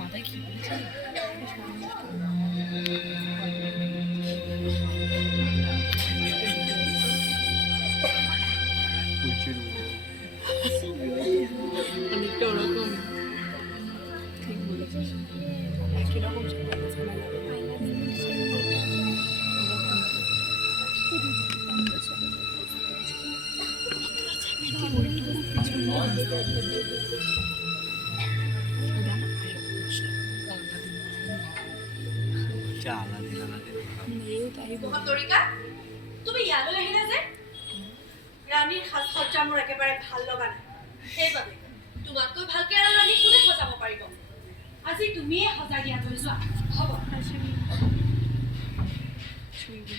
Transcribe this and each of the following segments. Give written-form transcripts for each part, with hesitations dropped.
মাথায় কি বলছে অনেকটা ওৰকম ঠিক বলেছিস একই ৰকম তুমি ইয়ালৈ আহিলা যে ৰাণীৰ সাজ সজ্জা মোৰ একেবাৰে ভাল লগা নাই সেইবাবে তোমাতকৈ ভালকে আৰু ৰাণী কোনে সজাব পাৰিব আজি তুমিয়ে সজাই দিয়া থৈ যোৱা হ'ব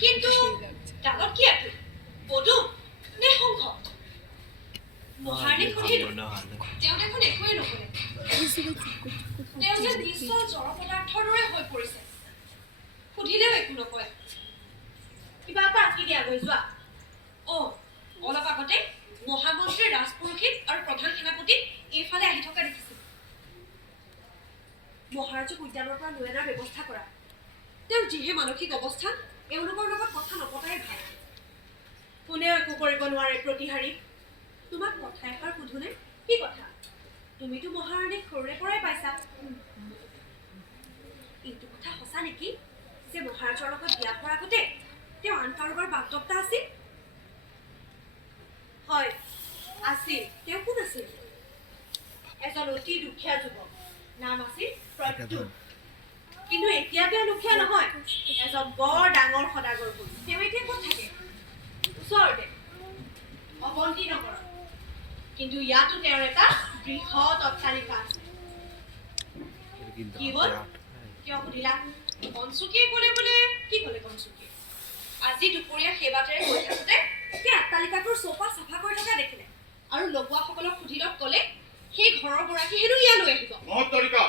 কিন্তু ডালত কি আছে পদুম নে শংখ মহাৰাণীক সুধিলো তেওঁ দেখোন একোৱে নকৰে তেওঁ যে নিশ্চয় জড় পদাৰ্থৰ দৰে হৈ পৰিছে সুধিলেও একো নকয় কিবা এটা আঁকি দিয়া গৈ যোৱা অলপ আগতে মহামন্ত্ৰী ৰাজপুৰোহিত আৰু প্ৰধান সেনাপতি এইফালে আহি থকা দেখিছিল মহাৰাজক উদ্যানৰ পৰা লৈ অনাৰ ব্যৱস্থা কৰা তেওঁৰ যিহে মানসিক অৱস্থা এওঁলোকৰ লগত কথা নপতাই ভাল কোনেও একো কৰিব নোৱাৰে প্ৰতিহাৰী তোমাক কথা এষাৰ সুধোনে কি কথা তুমিতো মহাৰাণীক সৰুৰে পৰাই পাইছা এইটো কথা সঁচা নেকি যে মহাৰাজৰ লগত বিয়া হোৱাৰ আগতে তেওঁ আন কাৰোবাৰ বাগদত্তা আছিল হয় আছিল তেওঁ কোন আছিল এজন অতি দুখীয়া যুৱক নাম আছিল প্ৰদ্যুৎ কিন্তু এতিয়া তেওঁ দুখীয়া নহয় এজন বৰ ডাঙৰ সদাগৰ হ'ল তেওঁ এতিয়া ক'ত থাকে ওচৰতে অৱন্তী নগৰত কিন্তু ইয়াতো তেওঁৰ এটা বৃহৎ অট্টালিকা আছে কি হ'ল কিয় সুধিলা কনচুকীয়ে ক'লে বোলে কি ক'লে কনচুকীয়ে আজি দুপৰীয়া সেইবাটেৰে গৈ থাকোঁতে সেই অট্টালিকাটোৰ চৌপাশ চাফা কৰি থকা দেখিলে আৰু লগোৱাসকলক সুধিলত ক'লে সেই ঘৰৰ গৰাকী হেনো ইয়ালৈ আহিব মহত্তৰিকা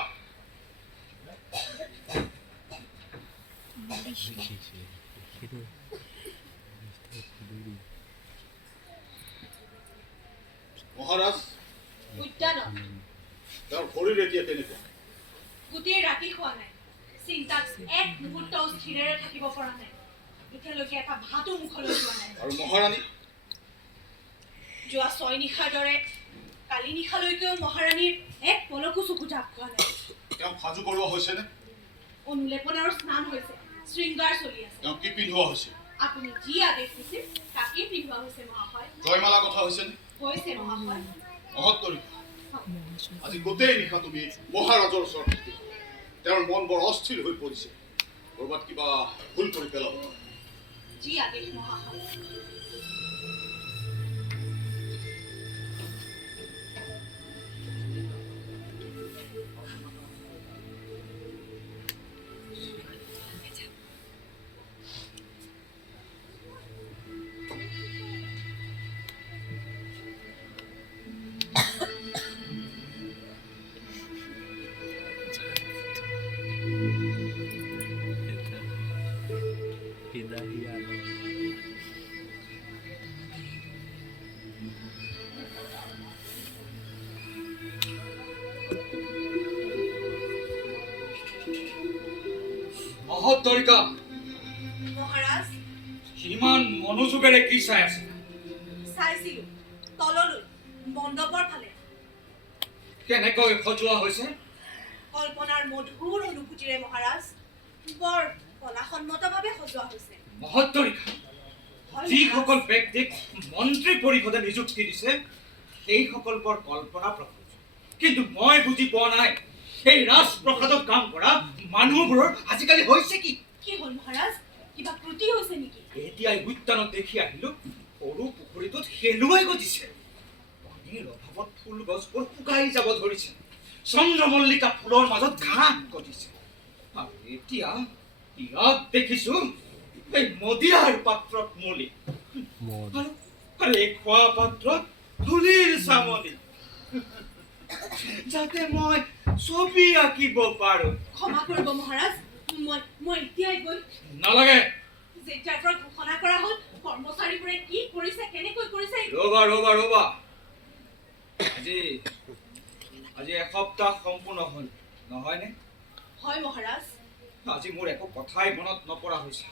মহাৰাজ উদ্যানত তেওঁৰ শৰীৰ এতিয়া কেনেকুৱা গোটেই ৰাতি খোৱা নাই চিন্তাত এক মুহূৰ্ত স্থিৰেৰে থাকিব পৰা নাই এতিয়ালৈকে এটা ভাতো মুখলৈ যোৱা নাই আৰু মহাৰাণী যোৱা 6 নিশাৰ দৰে কালি নিশালৈকেও মহাৰাণীৰ এক পলকো চকু জাপ খোৱা নাই তেওঁ সাজু কৰোৱা হৈছেনে অনুলেপন আৰু স্নান হৈছে শৃংগাৰ চলি আছে তেওঁ কি পিন্ধোৱা হৈছে আপুনি যি আদেশ দিছিল তাকেই পিন্ধোৱা হৈছে মহাশয় জয়মালা কথা হৈছেনে হৈছে মহাশয় মহত্তৰিকা আজি গোটেই নিশা তুমি মহাৰাজৰ ওচৰত থাকিবা তেওঁৰ মন বৰ অস্থিৰ হৈ পৰিছে ক'ৰবাত কিবা ভুল কৰি পেলাব যি আদেশ মহাশয় মহত্তৰিকা মহাৰাজ ইমান মনোযোগেৰে কি চাই আছে চাইছিলো তললৈ মণ্ডপৰ ফালে কেনেকৈ সজোৱা হৈছে কল্পনাৰ মধুৰ অনুভূতিৰে মহাৰাজ বৰ কলাসন্মতভাৱে সজোৱা হৈছে মহত্তৰিকা যিসকল ব্যক্তিক মন্ত্ৰী পৰিষদে নিযুক্তি দিছে সেইসকল বৰ কল্পনা প্ৰসূত কিন্তু মই বুজি পোৱা নাই এই ৰাজপ্ৰসাদত কাম কৰা মানুহবোৰৰ আজিকালি হৈছে কি কি হ'ল মহাৰাজ কিবা ত্ৰুটি হৈছে নেকি এতিয়া উদ্যানত দেখি আহিলো সৰু পুখুৰীটোত শেলুৱাই গজিছে পানীৰ অভাৱত ফুল গছবোৰ শুকাই যাব ধৰিছে চন্দ্ৰমল্লিকা ফুলৰ মাজত ঘাঁহ গজিছে আৰু এতিয়া ইয়াত দেখিছো এই মদিৰাৰ পাত্ৰত মলি আৰু এই খোৱা পাত্ৰত ধূলিৰ চামনি যাতে মই ছবি আঁকিব পাৰো ক্ষমা কৰিব মহাৰাজ মই এতিয়াই গৈ নালাগে যেতিয়াৰ পৰা ঘোষণা কৰা হ'ল কৰ্মচাৰীবোৰে কি কৰিছে কেনেকৈ কৰিছে ৰবা আজি এসপ্তাহ সম্পূৰ্ণ হ'ল নহয়নে? হয় মহাৰাজ আজি মোৰ একো কথাই মনত নপৰা হৈছে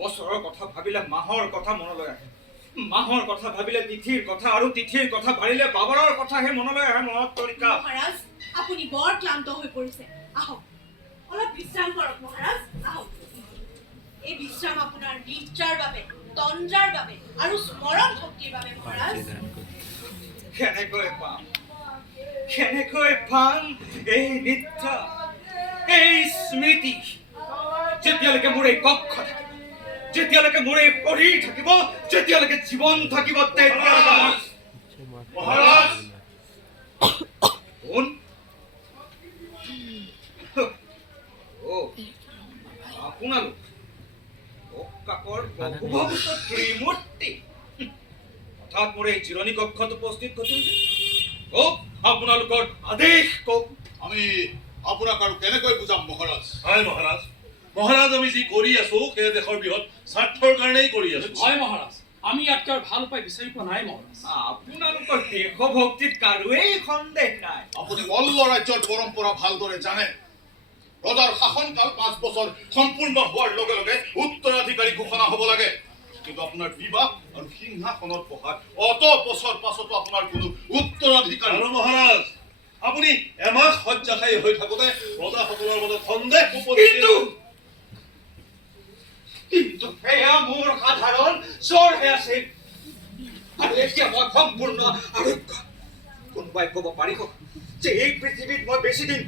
বছৰৰ কথা ভাবিলে মাহৰ কথা মনলৈ আহে মাহৰ কথা ভাবিলে তিথিৰ কথা আৰু তিথিৰ কথা ভাবিলে বাবৰৰ কথাহে মনলৈ আহে মনত তৰিকা মহাৰাজ আপুনি বৰ ক্লান্ত হৈ পৰিছে আহক অলপ বিশ্ৰাম কৰক মহাৰাজ আহক এই বিশ্ৰাম আপোনাৰ নিদ্ৰাৰ বাবে তন্দ্ৰাৰ বাবে আৰু স্মৰণ শক্তিৰ বাবে মহাৰাজ কেনেকৈ পাম এই নিদ্ৰা এই স্মৃতি যেতিয়ালৈকে মোৰ এই কক্ষ থাকিব যেতিয়ালৈকে মোৰ এই শৰীৰ থাকিব যেতিয়ালৈকে জীৱন থাকিব মহাৰাজ কোন আপোনালোক কাকৰ বহুভক্ত ত্ৰিমূৰ্তি হঠাৎ মোৰ এই জিৰণি কক্ষত উপস্থিত ঘটিছে আপোনালোকৰ আদেশ কওক আমি আপোনাক আৰু কেনেকৈ বুজাম মহাৰাজ হয় মহাৰাজ মহাৰাজ আমি যি কৰি আছো সেই দেশৰ বৃহৎ স্বাৰ্থৰ কাৰণেই কৰি আছো হয় মহাৰাজ আমি ইয়াতকৈ আৰু ভাল উপায় বিচাৰি পোৱা নাই মহাৰাজ আপোনালোকৰ দেশভক্তিত কাৰোৱেই সন্দেহ নাই আপুনি মল্ল ৰাজ্যৰ পৰম্পৰা ভালদৰে জানে ৰজাৰ শাসনকাল 5 বছৰ সম্পূৰ্ণ হোৱাৰ লগে লগে উত্তৰাধিকাৰী ঘোষণা হ'ব লাগে কিন্তু আপোনাৰ বিবাহ আৰু সিংহাসনত বহাৰ অত বছৰ পাছতো আপোনাৰ কোনো উত্তৰাধিকাৰী আৰু মহাৰাজ আপুনি এমাহ শয্যাশায়ী হৈ থাকোতে প্ৰজাসকলৰ মনত সন্দেহ কিন্তু সেয়া মোৰ সাধাৰণ জ্বৰহে আছিল আৰু এতিয়া মই সম্পূৰ্ণ আৰোগ্য কোনোবাই ক'ব পাৰিব যে এই পৃথিৱীত মই বেছি দিন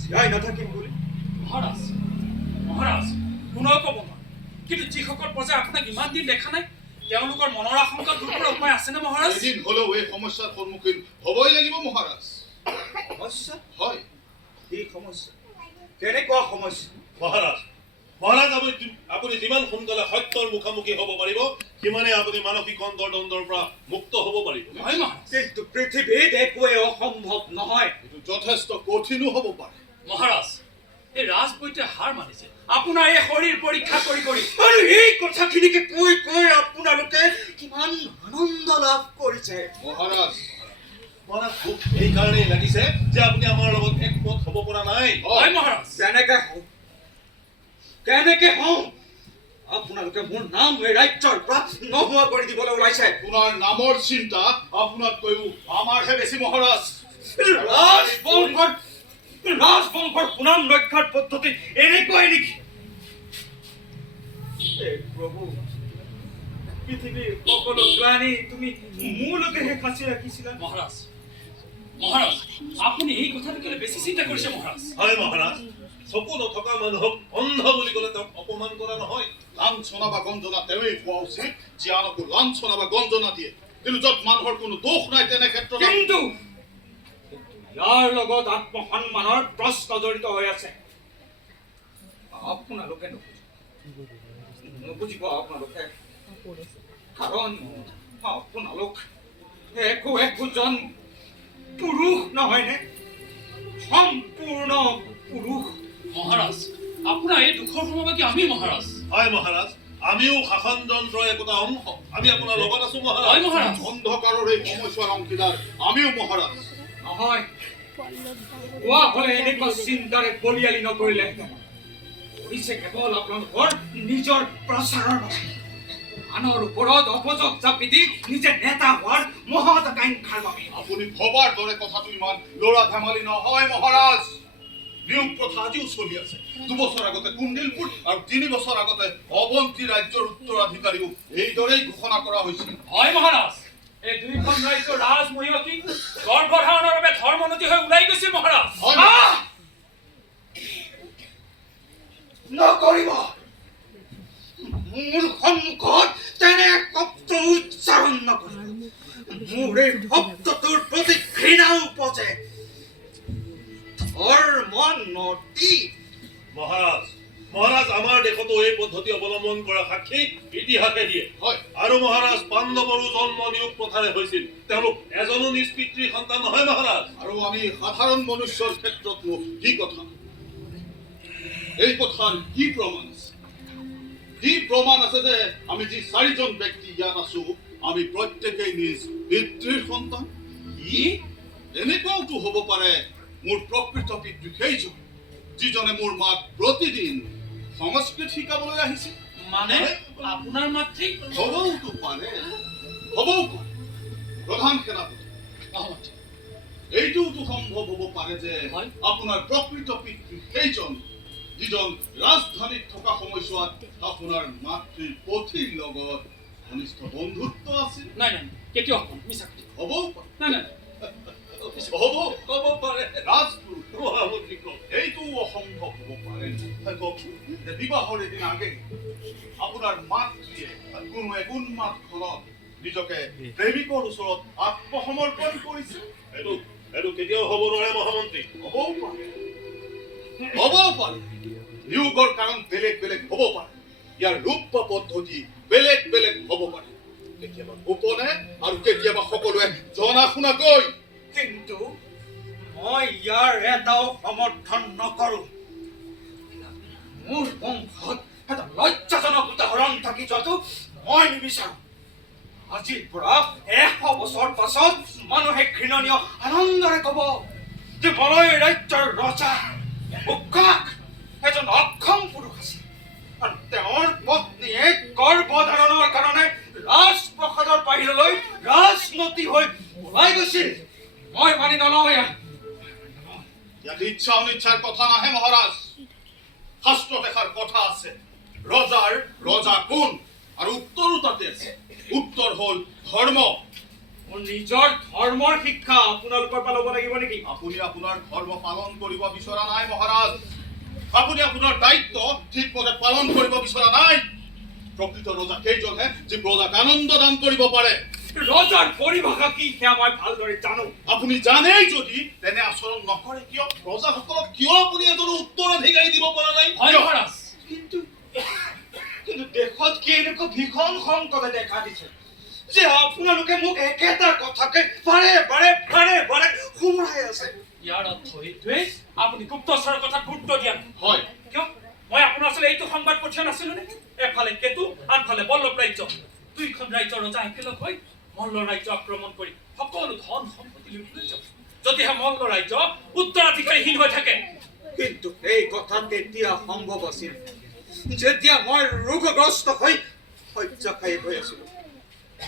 জীয়াই নাথাকিম বুলি মহাৰাজ কোনেও ক'ব নোৱাৰে কিন্তু যিসকল প্ৰজাই আপোনাক ইমান দিন দেখা নাই তেওঁলোকৰ মনৰ আশংকা দূৰ কৰাৰ উপায় আছেনে মহাৰাজ এদিন হ'লেও এই সমস্যাৰ সন্মুখীন হ'বই লাগিব মহাৰাজ সমস্যা হয় এই সমস্যা কেনেকুৱা সমস্যা মহাৰাজ আপুনি যিমান সোনকালে সত্যৰ মুখামুখি হ'ব পাৰিব সিমানে আপুনি মানসিক অন্তৰ্দ্বন্দ্বৰ পৰা মুক্ত হ'ব পাৰিব হয় মহাৰাজ কিন্তু পৃথিৱীত একোৱে অসম্ভৱ নহয় এইটো যথেষ্ট কঠিনো হ'ব পাৰে মহাৰাজ এই ৰাজবৈতে হাৰ মানিছে আপোনাৰ এই শৰীৰ পৰীক্ষা কৰি কৰি আৰু এই কথাখিনিকে কৈ কৈ আপোনালোকে কিমান আনন্দ লাভ কৰিছে মহাৰাজ মহাৰাজ খুব এইকাৰণেই লাগিছে যে আপুনি আমাৰ লগত একমত হ'ব পৰা নাই হয় মহাৰাজ কেনেকে হওঁ আপোনালোকে মোৰ নাম এই ৰাজ্যৰ পৰা নোহোৱা কৰি দিবলৈ ওলাইছে আপোনাৰ নামৰ চিন্তা আপোনাতকৈও আমাৰহে বেছি মহাৰাজ ৰাজবংশৰ সুনাম ৰক্ষাৰ পদ্ধতি এনেকুৱাই নেকি প্ৰভু পৃথিৱীৰ সকলো গ্লানি তুমি মোৰলৈকেহে সাঁচি ৰাখিছিলা মহাৰাজ আপুনি এই কথাটো কেলে বেছি চিন্তা কৰিছে মহাৰাজ হয় মহাৰাজ চকু নথকা মানুহক অন্ধ বুলি ক'লে তেওঁক অপমান কৰা নহয় লাঞ্ছনা বা গঞ্জনা তেওঁই হোৱা উচিত যি আনকো লাঞ্ছনা বা গঞ্জনা দিয়ে কিন্তু য'ত মানুহৰ কোনো দোষ নাই তেনে ক্ষেত্ৰত কিন্তু ইয়াৰ লগত আত্মসন্মানৰ প্ৰশ্ন জড়িত হৈ আছে আপোনালোকে নুবুজিব আপোনালোকে কাৰণ আপোনালোক একোজন পুৰুষ নহয়নে সম্পূৰ্ণ পুৰুষ মহাৰাজ আপোনাৰ এই দুখৰ সমভাগী আমি মহাৰাজ হয় মহাৰাজ আমিও শাসন যন্ত্ৰৰ একোটা অংশ আমি আপোনাৰ লগত আছো হয় মহাৰাজ মহাৰাজ অন্ধকাৰৰ এই সময়ছোৱাৰ অংশীদাৰ আমিও মহাৰাজ নহয় কোৱা হ'লে এনেকুৱা চিন্তাৰে বলিয়ালি নকৰিলে কৰিছে কেৱল আপোনালোকৰ নিজৰ প্ৰচাৰৰ বাবে আনৰ ওপৰত অপযোগ জাপি দি নিজে নেতা হোৱাৰ মহৎকাংক্ষাৰ বাবে আপুনি ভবাৰ দৰে কথাটো ইমান ল'ৰা ধেমালি নহয় মহাৰাজ নিয়োগ প্ৰথা আজিও চলি আছে 2 বছৰ আগতে কুণ্ডিলপুৰ আৰু 3 বছৰ আগতে অৱন্তী ৰাজ্যৰ উত্তৰাধিকাৰীও এইদৰেই ঘোষণা কৰা হৈছিল হয় মহাৰাজ এই দুইখন ৰাজ্যৰ ৰাজমহিয়তী গৰ্ভধাৰণৰ বাবে ধৰ্মনতি হৈ ওলাই গৈছিল মহাৰাজ নকৰিব মোৰ সন্মুখত তেনে শব্দ উচ্চাৰণ নকৰিব মোৰ এই শব্দটোৰ প্ৰতি ঘৃণা উপজে ধৰ্মনতি মহাৰাজ আমাৰ দেশতো এই পদ্ধতি অৱলম্বন কৰা সাক্ষী ইতিহাসে দিয়ে হয় আৰু মহাৰাজ পাণ্ডৱৰো জন্ম নিয়োগ প্ৰথাৰে হৈছিল তেওঁলোক এজনো নিজ পিতৃৰ সন্তান নহয় মহাৰাজ আৰু আমি সাধাৰণ মনুষ্যৰ ক্ষেত্ৰতনো কি কথা এই কথাৰ কি প্ৰমাণ আছে কি প্ৰমাণ আছে যে আমি যি 4জন ব্যক্তি ইয়াত আছো আমি প্ৰত্যেকেই নিজ পিতৃৰ সন্তান? কি এনেকুৱাওতো হ'ব পাৰে মোৰ প্ৰকৃত পিতৃ সেইজন যিজনে মোৰ মাক প্ৰতিদিন সংস্কৃত শিকাবলৈ আহিছে। মানে আপোনাৰ মাতৃ হ'বওতো পাৰে, প্ৰধান সেনাপতি মহামন্ত্ৰী এইটোওতো সম্ভৱ হ'ব পাৰে যে হয়। আপোনাৰ প্ৰকৃত পিতৃ সেইজন যিজন ৰাজধানীত থকা সময়ছোৱাত আপোনাৰ মাতৃৰ পতিৰ লগত ঘনিষ্ঠ বন্ধুত্ব আছিল। নাই নাই কেতিয়াও হ'ব মিছা কথা হ'বও পাৰে, নাই নাই হ'ব পাৰে ৰাজগুৰু মহামন্ত্ৰী কওক। এইটোও অসম্ভৱ হ'ব পাৰে যে বিবাহৰ এদিন আগে আপোনাৰ মাতৃয়ে কোনো এক উন্মাদ ঘৰত নিজকে প্ৰেমিকৰ ওচৰত আত্মসমৰ্পণ কৰিছিল। এইটো কেতিয়াও হ'ব নোৱাৰে মহামন্ত্ৰী। হ'বও পাৰে নিয়োগৰ কাৰণ বেলেগ বেলেগ হ'ব পাৰে, ইয়াৰ ৰূপ বা পদ্ধতি বেলেগ বেলেগ হ'ব পাৰে, কেতিয়াবা গোপনে আৰু কেতিয়াবা সকলোৱে জনা শুনাকৈ। কিন্তু মই ইয়াৰ এটাও সমৰ্থন নকৰো। মোৰ বংশত এটা লজ্জাজনক উদাহৰণ থাকি যোৱাটো মই নিবিচাৰো। আজিৰ পৰা 100 বছৰ পাছত মানুহে ঘৃণনীয় আনন্দৰে ক'ব যে মলয় ৰাজ্যৰ ৰজা উকাক এজন অক্ষম পুৰুষ আছিল আৰু তেওঁৰ পত্নীয়ে গৰ্ভধাৰণৰ কাৰণে ৰাজপ্ৰসাদৰ বাহিৰলৈ ৰাজনতি হৈ ওলাই গৈছিল। মই মানি নলওঁ এয়া। ইয়াত ইচ্ছা অনিচ্ছাৰ কথা নাহে মহাৰাজ। শাস্ত্ৰত এষাৰ কথা আছে, ৰজা কোন? আৰু উত্তৰো তাতে আছে। উত্তৰ হ'ল ধৰ্ম। মোৰ নিজৰ ধৰ্মৰ শিক্ষা আপোনালোকৰ পৰা ল'ব লাগিব নেকি? আপুনি আপোনাৰ ধৰ্ম পালন কৰিব বিচৰা নাই মহাৰাজ। আপুনি আপোনাৰ দায়িত্ব ঠিকমতে পালন কৰিব বিচৰা নাই। প্ৰকৃত ৰজা কেইজনহে যি প্ৰজাক আনন্দ দান কৰিব পাৰে। ৰজাৰ পৰিভাষা কি সেয়া মই ভালদৰে জানো। আপুনি জানেই যদি তেনে আচৰণ নকৰে কিয়? প্ৰজাসকলক কিয় আপুনি এজন উত্তৰাধিকাৰী দিব পৰা নাই? হয় মহাৰাজ কিন্তু দেশত কি এনেকুৱা ভীষণ সংকটে দেখা দিছে যে আপোনালোকে মোক একেটা কথাকে বাৰে বাৰে সোঁৱৰাই আছে। ইয়াৰ অৰ্থ এইটোৱে আপুনি গুপ্তচৰৰ কথাত গুৰুত্ব দিয়া নাই। হয়, কিয় মই আপোনাৰ ওচৰলৈ এইটো সংবাদ পঠিওৱা নাছিলো নে? এফালে কেতু আনফালে বল্লভ ৰাজ্য, দুইখন ৰাজ্যৰ ৰজা একেলগ হৈ মল্ল ৰাজ্য আক্ৰমণ কৰি সকলো ধন সম্পত্তি লুটি লৈ যাব। যদিহে মল্ল ৰাজ্য উত্তৰাধিকাৰীহীন হৈ থাকে। কিন্তু এই কথা তেতিয়া সম্ভৱ আছিল যেতিয়া মই ৰোগগ্ৰস্ত হৈ শয্যাশায়ী হৈ আছিলো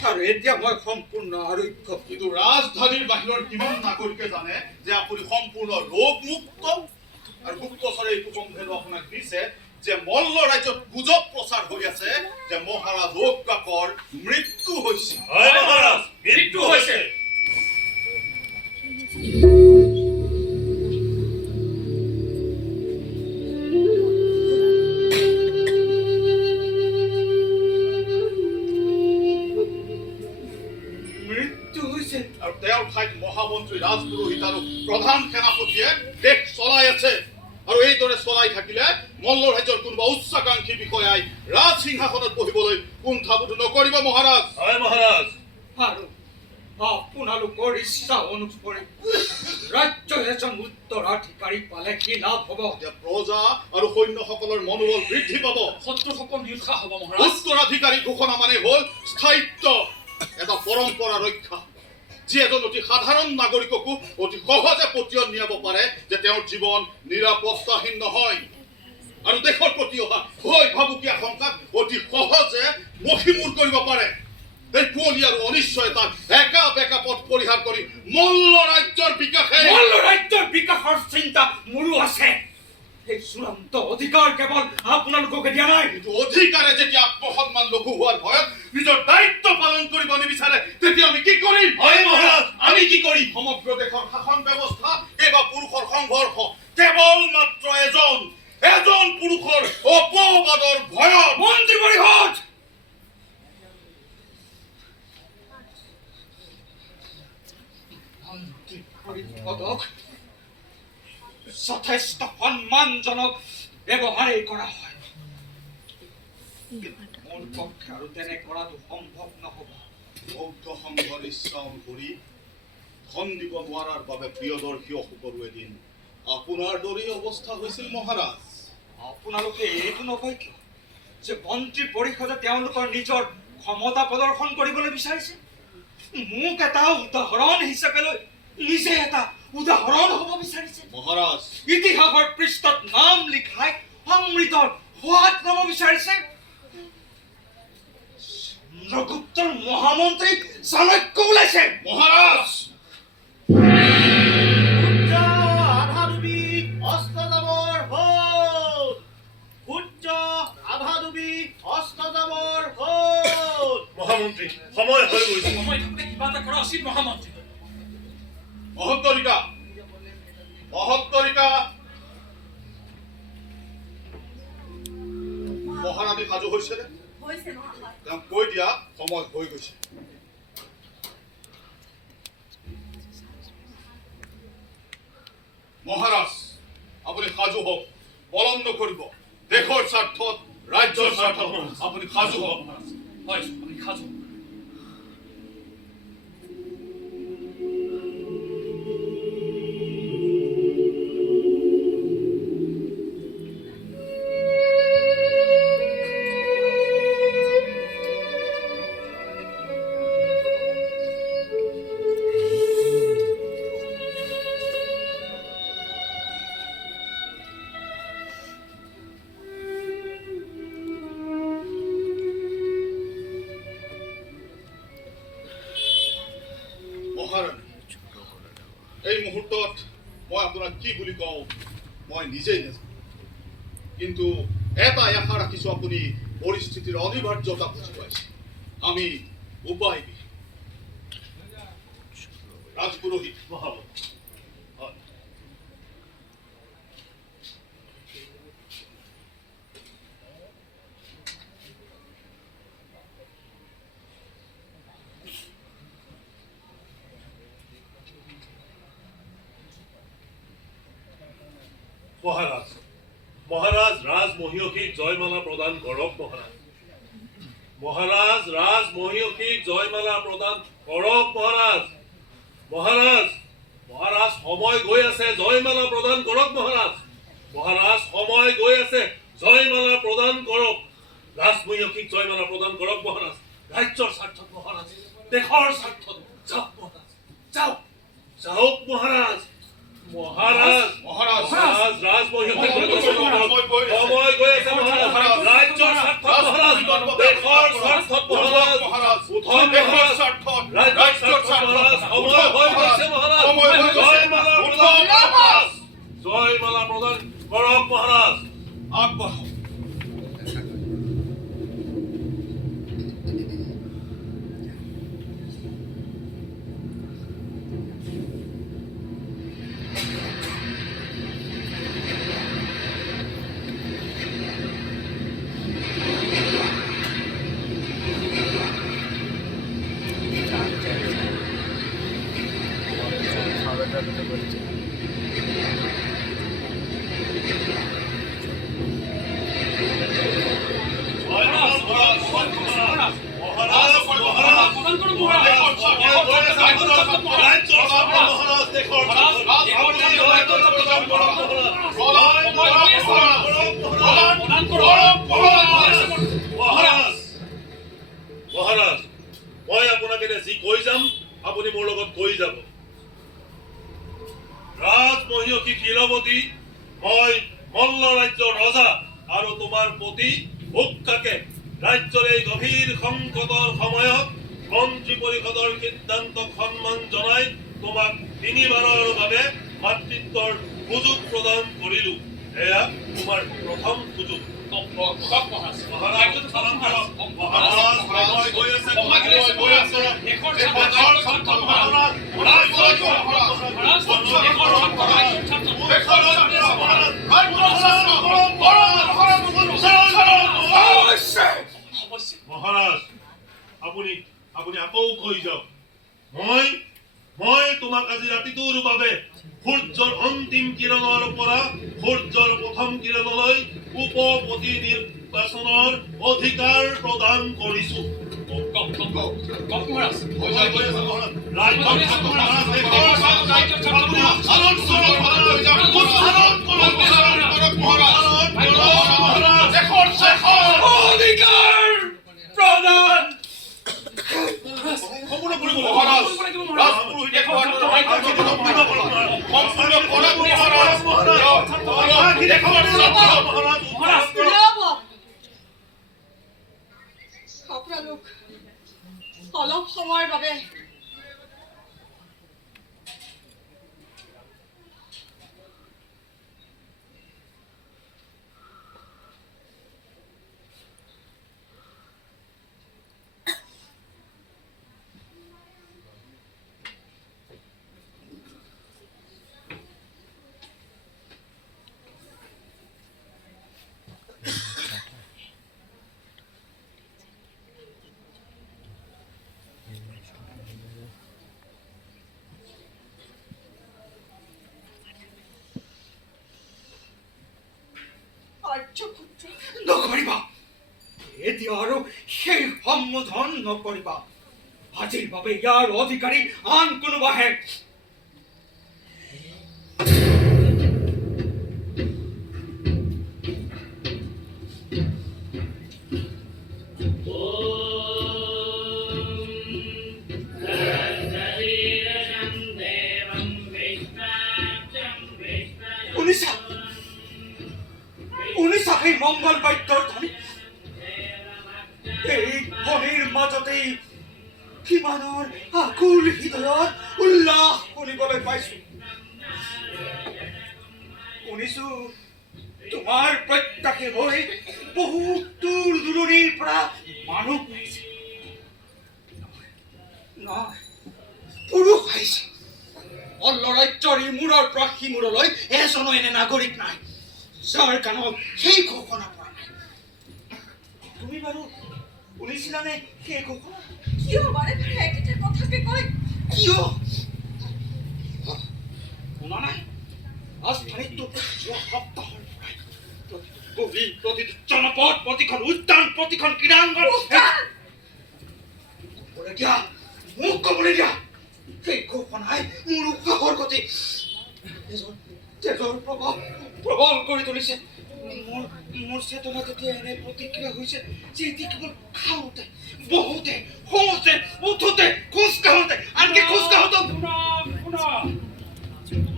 আৰু এতিয়া মই সম্পূৰ্ণ আৰোগ্য। কিন্তু ৰাজধানীৰ বাহিৰৰ কিমান নাগৰিকে জানে যে আপুনি সম্পূৰ্ণ ৰোগমুক্ত? আৰু গুপ্তচৰে এইটো সম্ভেদ আপোনাক দিছে যে মল্ল ৰাজ্যত গুজব প্ৰচাৰ হৈ আছে যে মহাৰাজ উকাকৰ মৃত্যু হৈছে। হয় মহাৰাজ, মৃত্যু হৈছে। আৰু তেওঁৰ ঠাইত মহামন্ত্ৰী ৰাজপুৰোহিত আৰু প্ৰধান সেনাপতিয়ে দেশ চলাই আছে। আৰু এইদৰে চলাই থাকিলে মল্ল ৰাজ্যৰ কোনোবা উচ্চাকাংক্ষী বিষয়াই ৰাজসিংহাসনত বহিবলৈ কুণ্ঠাবোধ নকৰিব মহাৰাজ। হয় মহাৰাজ। আৰু আপোনালোকৰ ইচ্ছা অনুসৰি ৰাজ্য এজন উত্তৰাধিকাৰী পালে কি লাভ হ'ব? এতিয়া প্ৰজা আৰু সৈন্যসকলৰ মনোবল বৃদ্ধি পাব। শত্ৰুসকল নিৰুৎসাহ হ'ব মহাৰাজ। উত্তৰাধিকাৰী ঘোষণা মানে হ'ল স্থায়িত্ব, এটা পৰম্পৰা ৰক্ষা, যি এজন অতি সাধাৰণ নাগৰিককো অতি সহজে পতিয়ন নিয়াব পাৰে যে তেওঁৰ জীৱন নিৰাপত্তাহীন নহয় আৰু দেশৰ প্ৰতি অহা ভয় ভাবুকি আশংকাক অতি সহজে মষিমূৰ কৰিব পাৰে। এই পুৱলি আৰু অনিশ্চয়তাৰ একা বেকা পথ পৰিহাৰ কৰি মল্ল ৰাজ্যৰ বিকাশৰ চিন্তা মোৰো আছে। এই চূড়ান্ত অধিকাৰ কেৱল আপোনালোককে দিয়া নাই। কিন্তু অধিকাৰে যেতিয়া আত্মসন্মান লঘু হোৱাৰ ভয়ত নিজৰ দায়িত্ব পালন কৰিব নিবিচাৰে তেতিয়া আমি কি কৰিম? হয় মহাৰাজ, আমি কি কৰিম? সমগ্ৰ দেশৰ শাসন ব্যৱস্থা কেইবা পুৰুষৰ সংঘৰ্ষ কেৱল মাত্ৰ এজন পুৰুষৰ অপবাদৰ ভয়ত। মন্ত্ৰী পৰিষদ, পৰিষদক যথেষ্ট সন্মানজনক ব্যৱহাৰেই কৰা হয়। মোৰ পক্ষে আৰু তেনে কৰাটো সম্ভৱ নহ'ব। বৌদ্ধ সংঘৰ ইচ্ছা অনুসৰি ধন দিব নোৱাৰাৰ বাবে প্ৰিয়দৰ্শী অশোকৰো এদিন আপোনাৰ দৰেই অৱস্থা হৈছিল মহাৰাজ। আপোনালোকে এইটো নকয় কিয় যে মন্ত্ৰী পৰিষদে তেওঁলোকৰ নিজৰ ক্ষমতা প্ৰদৰ্শন কৰিবলৈ বিচাৰিছে। মোক এটা উদাহৰণ হিচাপে লৈ নিজে এটা উদাহৰণ হ'ব বিচাৰিছে। মহাৰাজ ইতিহাসৰ পৃষ্ঠত নাম লিখাই অমৃতৰ সোৱাদ ল'ব বিচাৰিছে। চন্দ্ৰগুপ্তৰ মহামন্ত্ৰী চাণক্য ওলাইছে। মহাৰাজ মহামন্ত্ৰী সময় হৈ গৈছে। সময় থাকোঁতে কিবা এটা কৰা উচিত মহামন্ত্ৰী। মহত্তৰিকা মহত্তৰিকা মহাৰাণী সাজু হৈছেনে? হৈছে মহাশয়। তেওঁক কৈ দিয়া সময় হৈ গৈছে। মহাৰাজ আপুনি সাজু হওক, পলম নকৰিব। দেশৰ স্বাৰ্থত ৰাজ্যৰ স্বাৰ্থত আপুনি সাজু হওক। হয় আমি সাজু। মহাৰাণী এই মুহূৰ্তত মই আপোনাক কি বুলি কওঁ মই নিজেই নাজানো, কিন্তু এটা আশা ৰাখিছো আপুনি পৰিস্থিতিৰ অনিবাৰ্যতা বুজি পাইছে। আমি উপায় দিম। ৰাজপুৰোহিত মহামন্ত্ৰী হয়। মহাৰাজ মহাৰাজ ৰাজমহিয়সীক জয়মালা প্ৰদান কৰক। মহাৰাজ মহাৰাজ ৰাজমহিয়সীক জয়মালা প্ৰদান কৰক। মহাৰাজ মহাৰাজ মহাৰাজ সময় গৈ আছে, জয়মালা প্ৰদান কৰক। মহাৰাজ মহাৰাজ সময় গৈ আছে, জয়মালা প্ৰদান কৰক। ৰাজমহিয়সীক জয়মালা প্ৰদান কৰক। মহাৰাজ ৰাজ্যৰ স্বাৰ্থত মহাৰাজ, দেশৰ স্বাৰ্থত যাওক মহাৰাজ, যাওক যাওক মহাৰাজ। মহাৰাজ মহাৰাজ মহাৰাজ ৰাজমহিয়সীক সময় গৈ আছে মহাৰাজ, ৰাজ্যৰ স্বাৰ্থত মহাৰাজ, দেশৰ স্বাৰ্থত মহাৰাজ, উঠক দেশৰ মহাৰাজ, স্বাৰ্থত ৰাজ্যৰ স্বাৰ্থত মহাৰাজ, সময় হৈ গৈছে মহাৰাজ, জয়মালা প্ৰদান মহাৰাজ, জয়মালা প্ৰদান কৰক মহাৰাজ। আগবাঢ়ক। মহাৰাজ মই আপোনাক এতিয়া যি কৈ যাম আপুনি মোৰ লগত কৈ যাব। ৰাজমহিয়সী ক্ষীৰৱতী, মই মল্ল ৰাজ্যৰ ৰজা আৰু তোমাৰ পতি ভোক্তাকে ৰাজ্যৰ এই গভীৰ সংকটৰ সময়ত মন্ত্ৰী পৰিষদৰ সিদ্ধান্তক সন্মান জনাই তোমাক 3 বাৰৰ বাবে মাতৃত্বৰ সুযোগ প্ৰদান কৰিলো। এয়া তোমাৰ প্ৰথম সুযোগ। মহাৰাজ পালন কৰক। মহাৰাজ সময় গৈ আছে, সময় গৈ আছে। দেশৰ স্বাৰ্থত মহাৰাজ, ৰাজ্যৰ মহাৰাজ আপুনি আকৌ কৈ যাওক। মই তোমাক আজি ৰাতিটোৰ বাবে সূৰ্যৰ অন্তিম কিৰণৰ পৰা সূৰ্যৰ প্ৰথম কিৰণলৈ উপপতি নিৰ্বাচনৰ অধিকাৰ প্ৰদান কৰিছো। দেশৰ অধিকাৰ প্ৰদান সম্পূৰ্ণ কৰিব মহাৰাজ ৰাজপুৰোহিতে কোৱাটো সম্পূৰ্ণ কৰক মহাৰাজ ৰ'ব। আপোনালোক অলপ সময়ৰ বাবে আৰ্যপুত্ৰ নকৰিবা এতিয়া আৰু সেই সম্বোধন নকৰিবা আজিৰ বাবে ইয়াৰ অধিকাৰী আন কোনোবাহে শুনিছা সেই মংগল বাদ্যৰ ধ্বনি এই ধ্বনিৰ মাজতেই কিমানৰ আকুল হৃদয়ত উল্লাস শুনিবলৈ পাইছো শুনিছো তোমাৰ প্ৰত্যাশে হৈ বহু দূৰ দূৰণিৰ পৰা মানুহ আহিছে নহয় পুৰুষ আহিছে মল্ল ৰাজ্যৰ ইমূৰৰ পৰা সিমূৰলৈ এজনো এনে নাগৰিক নাই যাৰ কাণত সেই ঘোষণা পৰা নাই তুমি বাৰু শুনিছিলানে সেই ঘোষণা কিয় বাৰে বাৰে একেটা কথাকে কয় কিয় শুনা নাই ৰাজধানীতো যোৱা সপ্তাহৰ পৰাই প্ৰতিটো গলি প্ৰতিটো জনপদ প্ৰতিখন উদ্যান প্ৰতিখন ক্ৰীড়াংগন ক'বলৈ দিয়া মোক ক'বলৈ দিয়া সেই ঘোষণাই মোৰ উশাহৰ গতি তেজৰ প্ৰভাৱ প্ৰবল কৰি তুলিছে মোৰ চেতনা তেতিয়া এনে প্ৰতিক্ৰিয়া হৈছে যে এতিয়া কেৱল খাওঁতে বহুতে শুওঁতে উঠোতে খোজ কাঢ়োতে আনকি খোজ কাঢ়োতে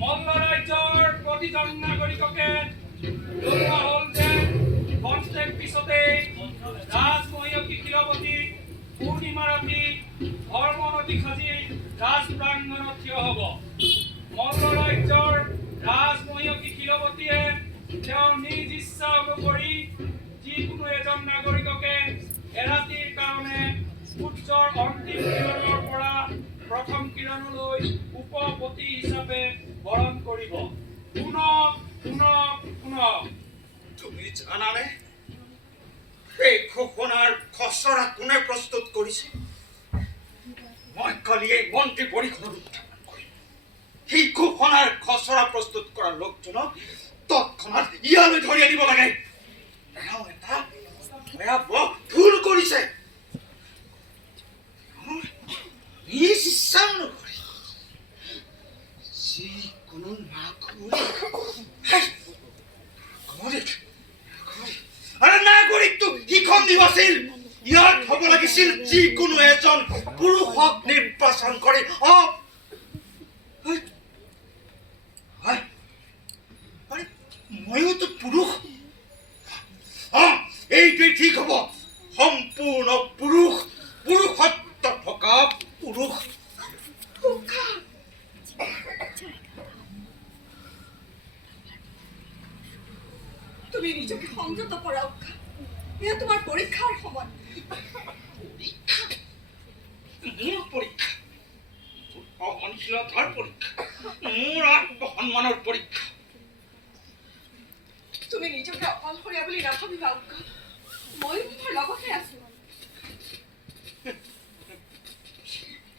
মল্ল ৰাজ্যৰ প্ৰতিজন নাগৰিককে জনোৱা হ'ল যে কনষ্টেক পিছতে ৰাজমহীয়সী ক্ষীৰৱতী পূৰ্ণিমা ৰাতি ধৰ্মনদী সাজি ৰাজ প্ৰাংগণত থিয় হ'ব মল্ল ৰাজ্যৰ ৰাজমহীয়সী ক্ষীৰৱতীয়ে তেওঁ নিজ ইচ্ছা অনুসৰি যিকোনো এজন নাগৰিককে এৰাতিৰ কাৰণে সূৰ্যৰ অন্তিম কিৰণৰ পৰা প্ৰথম কিৰণলৈ উপপতি হিচাপে বৰণ কৰিব শুনক শুনক শুনক তুমি জানানে এই ঘোষণাৰ খচৰা কোনে প্ৰস্তুত কৰিছে মই কালি এই মন্ত্ৰী পৰিষদত উত্থাপন কৰিম সেই ঘোষণাৰ খচৰা প্ৰস্তুত কৰা লোকজনক তৎক্ষণাৎ ইয়ালৈ ধৰি আনিব লাগে তেওঁ এটা ভয়াৱহ ভুল কৰিছে নিজ ইচ্ছা অনুসৰি যিকোনো নাগৰিকটো সিখন দিব আছিল ইয়াত হ'ব লাগিছিল যিকোনো এজন পুৰুষক নিৰ্বাচন কৰি ময়োতো পুৰুষ এইটোৱেই ঠিক হ'ব সম্পূৰ্ণ পুৰুষ পুৰুষত্ব থকা পুৰুষ তুমি নিজকে সংযত কৰা উৎসাহ এয়া তোমাৰ পৰীক্ষাৰ সময় মোৰ পৰীক্ষা সহনশীলতাৰ পৰীক্ষা মোৰ আত্মসন্মানৰ পৰীক্ষা তুমি নিজকে অকলশৰীয়া বুলি নাভাবিবা উৎসাহ ময়ো তোমাৰ লগতে আছো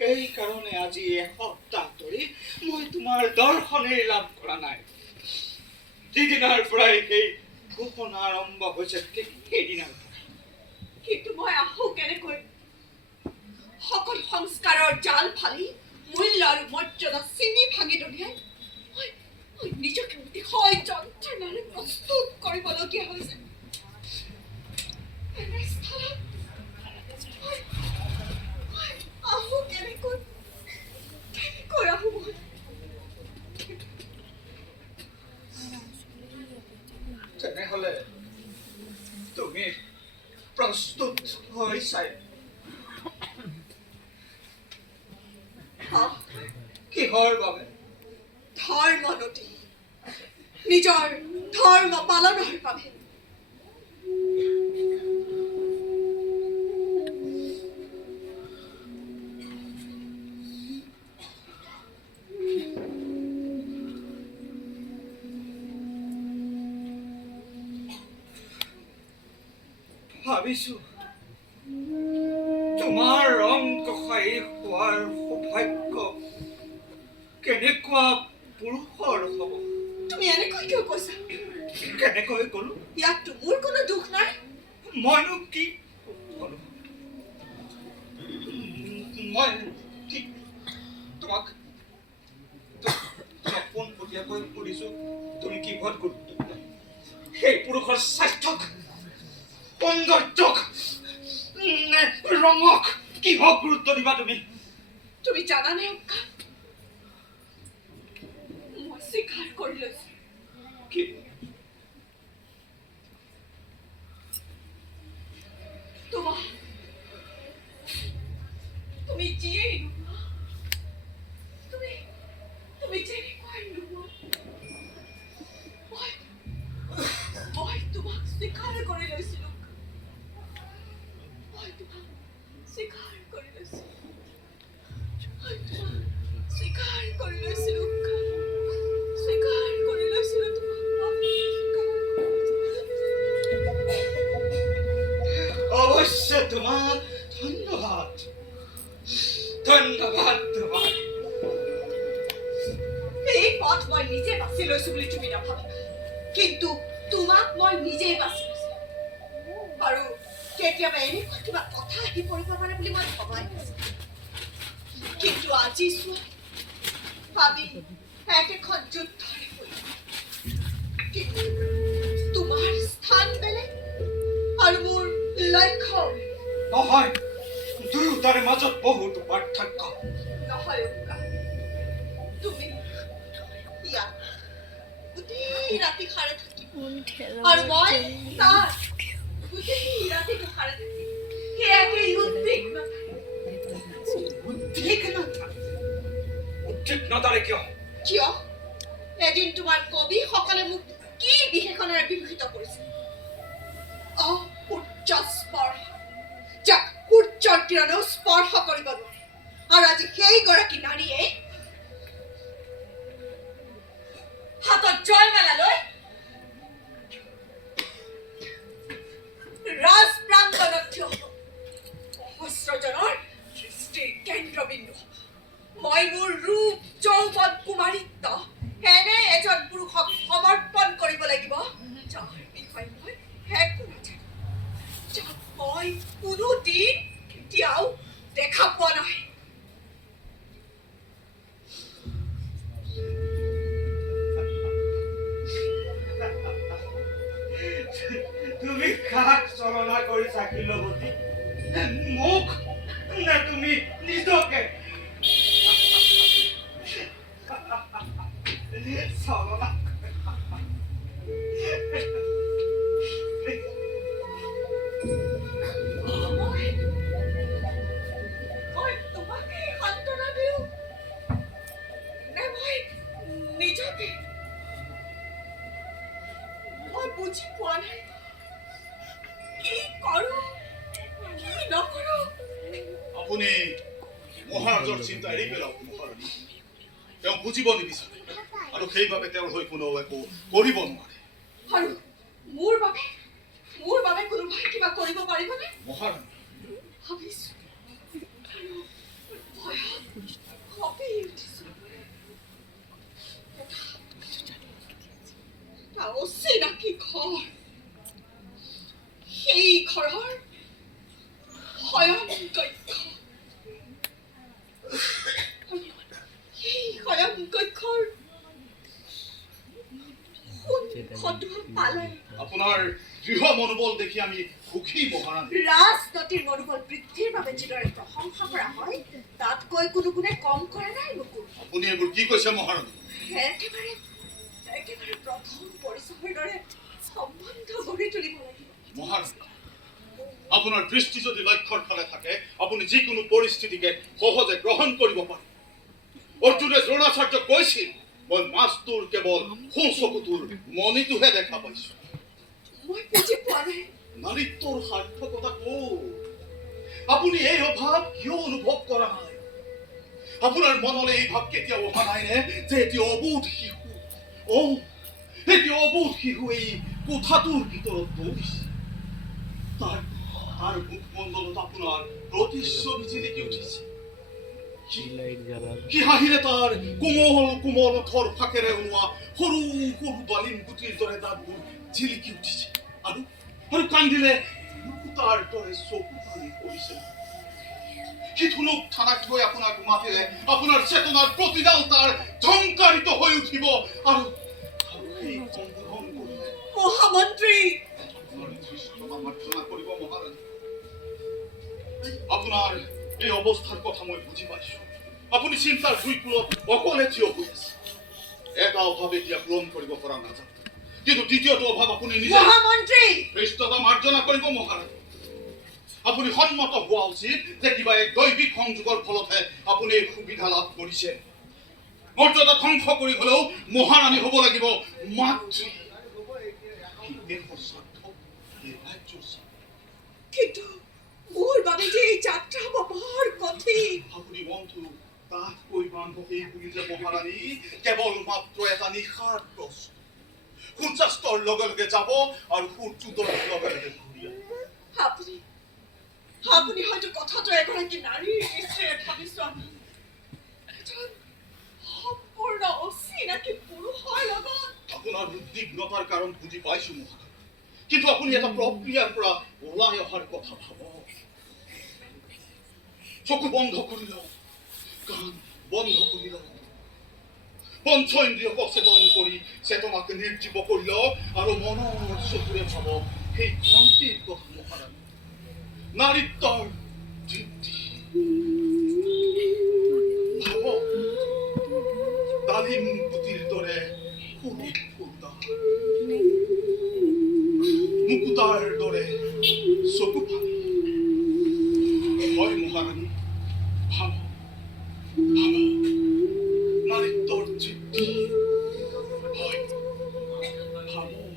এই কাৰণে আজি এসপ্তাহ ধৰি মই তোমাৰ দৰ্শনেই লাভ কৰা নাই যিদিনাৰ পৰাই সেই ঘোষণা আৰম্ভ হৈছে সেইদিনাৰ পৰাই কিন্তু মই আহো কেনেকৈ সকল সংস্কাৰৰ জাল ফালি মূল্য আৰু মৰ্যাদা চিনি ভাঙি দলিয়াই মই নিজকে অতিশয় যন্ত্ৰণাৰে প্ৰস্তুত কৰিবলগীয়া হৈছে নিবিচাৰে হা কিহৰ বাবে ধৰ্মনতি নিজৰ ধৰ্ম পালনৰ বাবে ভাবিছো তোমাৰ ৰং কষাই হোৱাৰ সৌভাগ্য কেনেকুৱা পুৰুষৰ হ'ব তুমি এনেকৈ কিয় কৈছা কেনেকৈ ক'লো ইয়াততো মোৰ কোনো দুখ নাই মইনো কি ক'লো মই কি তোমাক পোনপটীয়াকৈ সুধিছো তুমি কিহত গুৰুত্ব দিয়া সেই পুৰুষৰ স্বাস্থ্যক সৌন্দৰ্যক নে ৰঙক কিহক গুৰুত্ব দিবা তুমি তুমি জানানে অক্কা মই স্বীকাৰ কৰি লৈছো কি তুমি যিয়েই নোহোৱা তুমি যেনেকুৱাই নোহোৱা মই তোমাক স্বীকাৰ কৰি লৈছিলো মই তোমাক স্বীকাৰ কৰি লৈছিলো স্বীকাৰ কৰি লৈছিলো স্বীকাৰ কৰি লৈছিলো অৱশ্য তোমাক ধন্যবাদ ধন্যবাদ তোমাক এই পথ মই নিজে বাছি লৈছো বুলি তুমি নাভাবিবা কিন্তু তোমাক মই নিজেই বাছি লৈছো আৰু কেতিয়াবা এনেকুৱা কিবা কথা আহি পৰিব পাৰে বুলি মই ভবাই নাছিলো কিন্তু আজি চোৱা ভাবি একেখন যুদ্ধৰে পৰিব কিন্তু তোমাৰ স্থান বেলেগ আৰু মোৰ লক্ষ্য নহয় দুয়োটাৰে মাজত বহুতো পাৰ্থক্য নহয় অক্কা তুমি ইয়াত গোটেই ৰাতি সাৰে থাকিম আৰু মই তাত গোটেই ৰাতিটো সাৰে থাকিম সেয়াকেই উদ্বিগ্নতাৰে কিয় কিয় এদিন তোমাৰ কবিসকলে মোক কি বিশেষণেৰে বিভূষিত কৰিছিল সূৰ্য স্পৰ্শ যাক সূৰ্যৰ কিৰণেও স্পৰ্শ কৰিব নোৱাৰে আৰু আজি সেইগৰাকী নাৰীয়ে হাতত জয়মালা লৈ ৰাজ প্ৰাংগণত থিয় হ'ব সহস্ৰজনৰ দৃষ্টিৰ কেন্দ্ৰবিন্দু হ'ব মই মোৰ ৰূপ যৌৱন কুমাৰিত্ব এনে এজন পুৰুষক সমৰ্পণ কৰিব লাগিব যাৰ বিষয়ে মই একো নাজানো যাক মই কোনোদিন কেতিয়াও দেখা পোৱা নাই তুমি কাক চলনা কৰি চাকি লগতি মোক নে তুমি নিজকে চলনা মই তোমাকে সান্তনা দিওঁ নে মই নিজকে মই বুজি পোৱা নাই কি কৰো কি নকৰো আপুনি মহাৰাজৰ চিন্তা এৰি পেলাওক মহাৰাণী তেওঁ বুজিব নিবিচাৰে আৰু সেইবাবে তেওঁৰ হৈ কোনেও একো কৰিব নোৱাৰে আৰু মোৰ বাবে কোনোবাই কিবা কৰিব পাৰিবনে মহাৰাণী ভাবিছো ভয়ত কঁপি উঠিছো এটা অচিনাকি ঘৰ সেই ঘৰৰ শয়নকক্ষ সেই শয়নকক্ষৰ আপোনাৰ দৃঢ় মনোবল দেখি আমি সুখী মহাৰাণী ৰাজনীতিৰ মনোবল বৃদ্ধিৰ বাবে যিদৰে প্ৰশংসা কৰা হয় তাতকৈ কোনো গুণে কম কৰা নাই মুকুল আপুনি এইবোৰ কি কৈছে মহাৰাণী একেবাৰে প্ৰথম পৰিচয়ৰ দৰে সম্বন্ধ গঢ়ি তুলিব লাগিব মহাৰাণী আপোনাৰ দৃষ্টি যদি লক্ষ্যৰ ফালে থাকে আপুনি যিকোনো পৰিস্থিতিকে সহজে গ্ৰহণ কৰিব পাৰে অৰ্জুনে দ্ৰোণাচাৰ্যক কৈছিল মই মাছটোৰ কেৱল সোঁচকুটোৰ মণিটোহে দেখা পাইছো মই বুজি পোৱা নাই নাৰীত্বৰ সাৰ্থকতা ক'ত আপুনি এই অভাৱ কিয় অনুভৱ কৰা নাই আপোনাৰ মনলৈ এই ভাৱ কেতিয়াও অহা নাইনে যে এটি অবোধ শিশু এটি অবোধ শিশু এই কোঠাটোৰ ভিতৰত দৌৰিছে তাৰ মুখমণ্ডলত আপোনাৰ প্ৰতিচ্ছবি জিলিকি উঠিছে কি হাঁহিৰে তাৰ কোমল ওঠৰ ফাকেৰে ওলোৱা সৰু সৰু বালিম গুটিৰ দৰে দাঁতবোৰ জিলিকি উঠিছে আৰু কান্দিলে তাৰ দৰে চকু পানী পৰিছে কি ধুনুক থানাক থৈ আপোনাক মাতিলে আপোনাৰ চেতনাৰ প্ৰতিডাল তাৰ ঝংকাৰিত হৈ উঠিব আৰু সেই সম্বোধন কৰিলে মহামন্ত্ৰী মাৰ্জনা কৰিব মহাৰাজ আপোনাৰ এই অৱস্থাৰ কথা মই বুজি পাইছো আপুনি চিন্তাৰ ভুইকুলত অকলে থিয় হৈ আছে এটা অভাৱ এতিয়া পূৰণ কৰিব পৰা নাযায় কিন্তু দ্বিতীয়টো অভাৱ আপুনি নিজে মহামন্ত্ৰী পৃষ্ঠতা মাৰ্জনা কৰিব মহাৰাজ আপুনি সন্মত হোৱা উচিত যে কিবা এক দৈবিক সংযোগৰ ফলতহে আপুনি এই সুবিধা লাভ কৰিছে মৰ্যাদা ধ্বংস কৰি হলেও মহাৰাণী হ'ব লাগিব মাতৃ কিন্তু মোৰ বাবে যে এই যাত্ৰা বৰ কঠিন আপুনি বন্ধু তাত কৈ বান্ধৱ এই বুলি যে মহাৰাণী কেৱল মাত্ৰ এটা নিশাৰ প্ৰশ্ন সূৰ্যাস্তৰ লগে লগে যাব আৰু সূৰ্যোদয়ৰ লগে লগে ঘূৰি আপুনি হয়তো কথাটো এগৰাকী নাৰীৰ দৃষ্টিৰে ভাবি চোৱা নাই সম্পূৰ্ণ অচিনাকি পুৰুষৰ লগত আপোনাৰ উদ্বিগ্নতাৰ কাৰণ বুজি পাইছো মহাৰাণী কিন্তু আপুনি এটা প্ৰক্ৰিয়াৰ পৰা ওলাই অহাৰ কথা ভাবক চকু বন্ধ কৰি লওক কাণ বন্ধ কৰি লওক পঞ্চ ইন্দ্ৰিয় সচেতন কৰি চেতনাকে নিৰ্জীৱ কৰি লওক আৰু মনৰ চকুৰে ভাবক সেই শান্তিৰ কথা মহাৰাণী নাৰীত্বৰ তৃপ্তি ভাবক ডালিম পুতিৰ দৰে সৰু ফুলদাল মুকুতাৰ দৰে চকু পানী হয় মহাৰাণী ভাবক নাৰীত্বৰ তৃপ্তি হয় ভাবক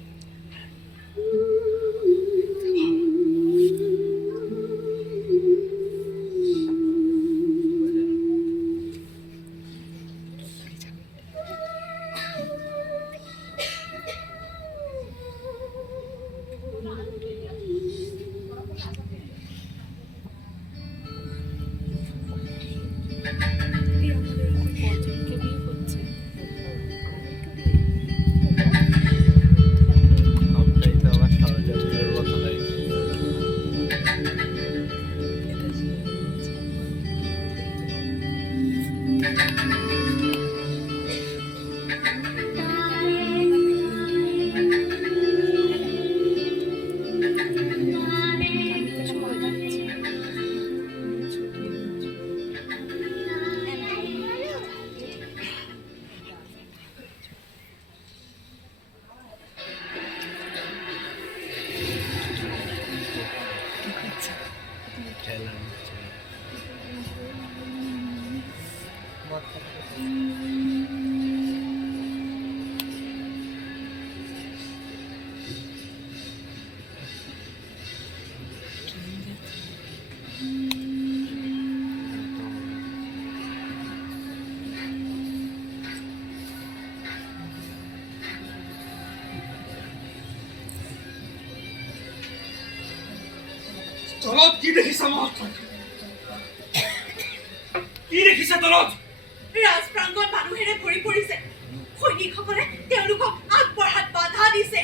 তলত কি দেখিছা মহাত্মা কি দেখিছা তলত ৰাজ প্ৰাংগণ মানুহেৰে ভৰি পৰিছে সৈনিকসকলে তেওঁলোকক আগবঢ়াত বাধা দিছে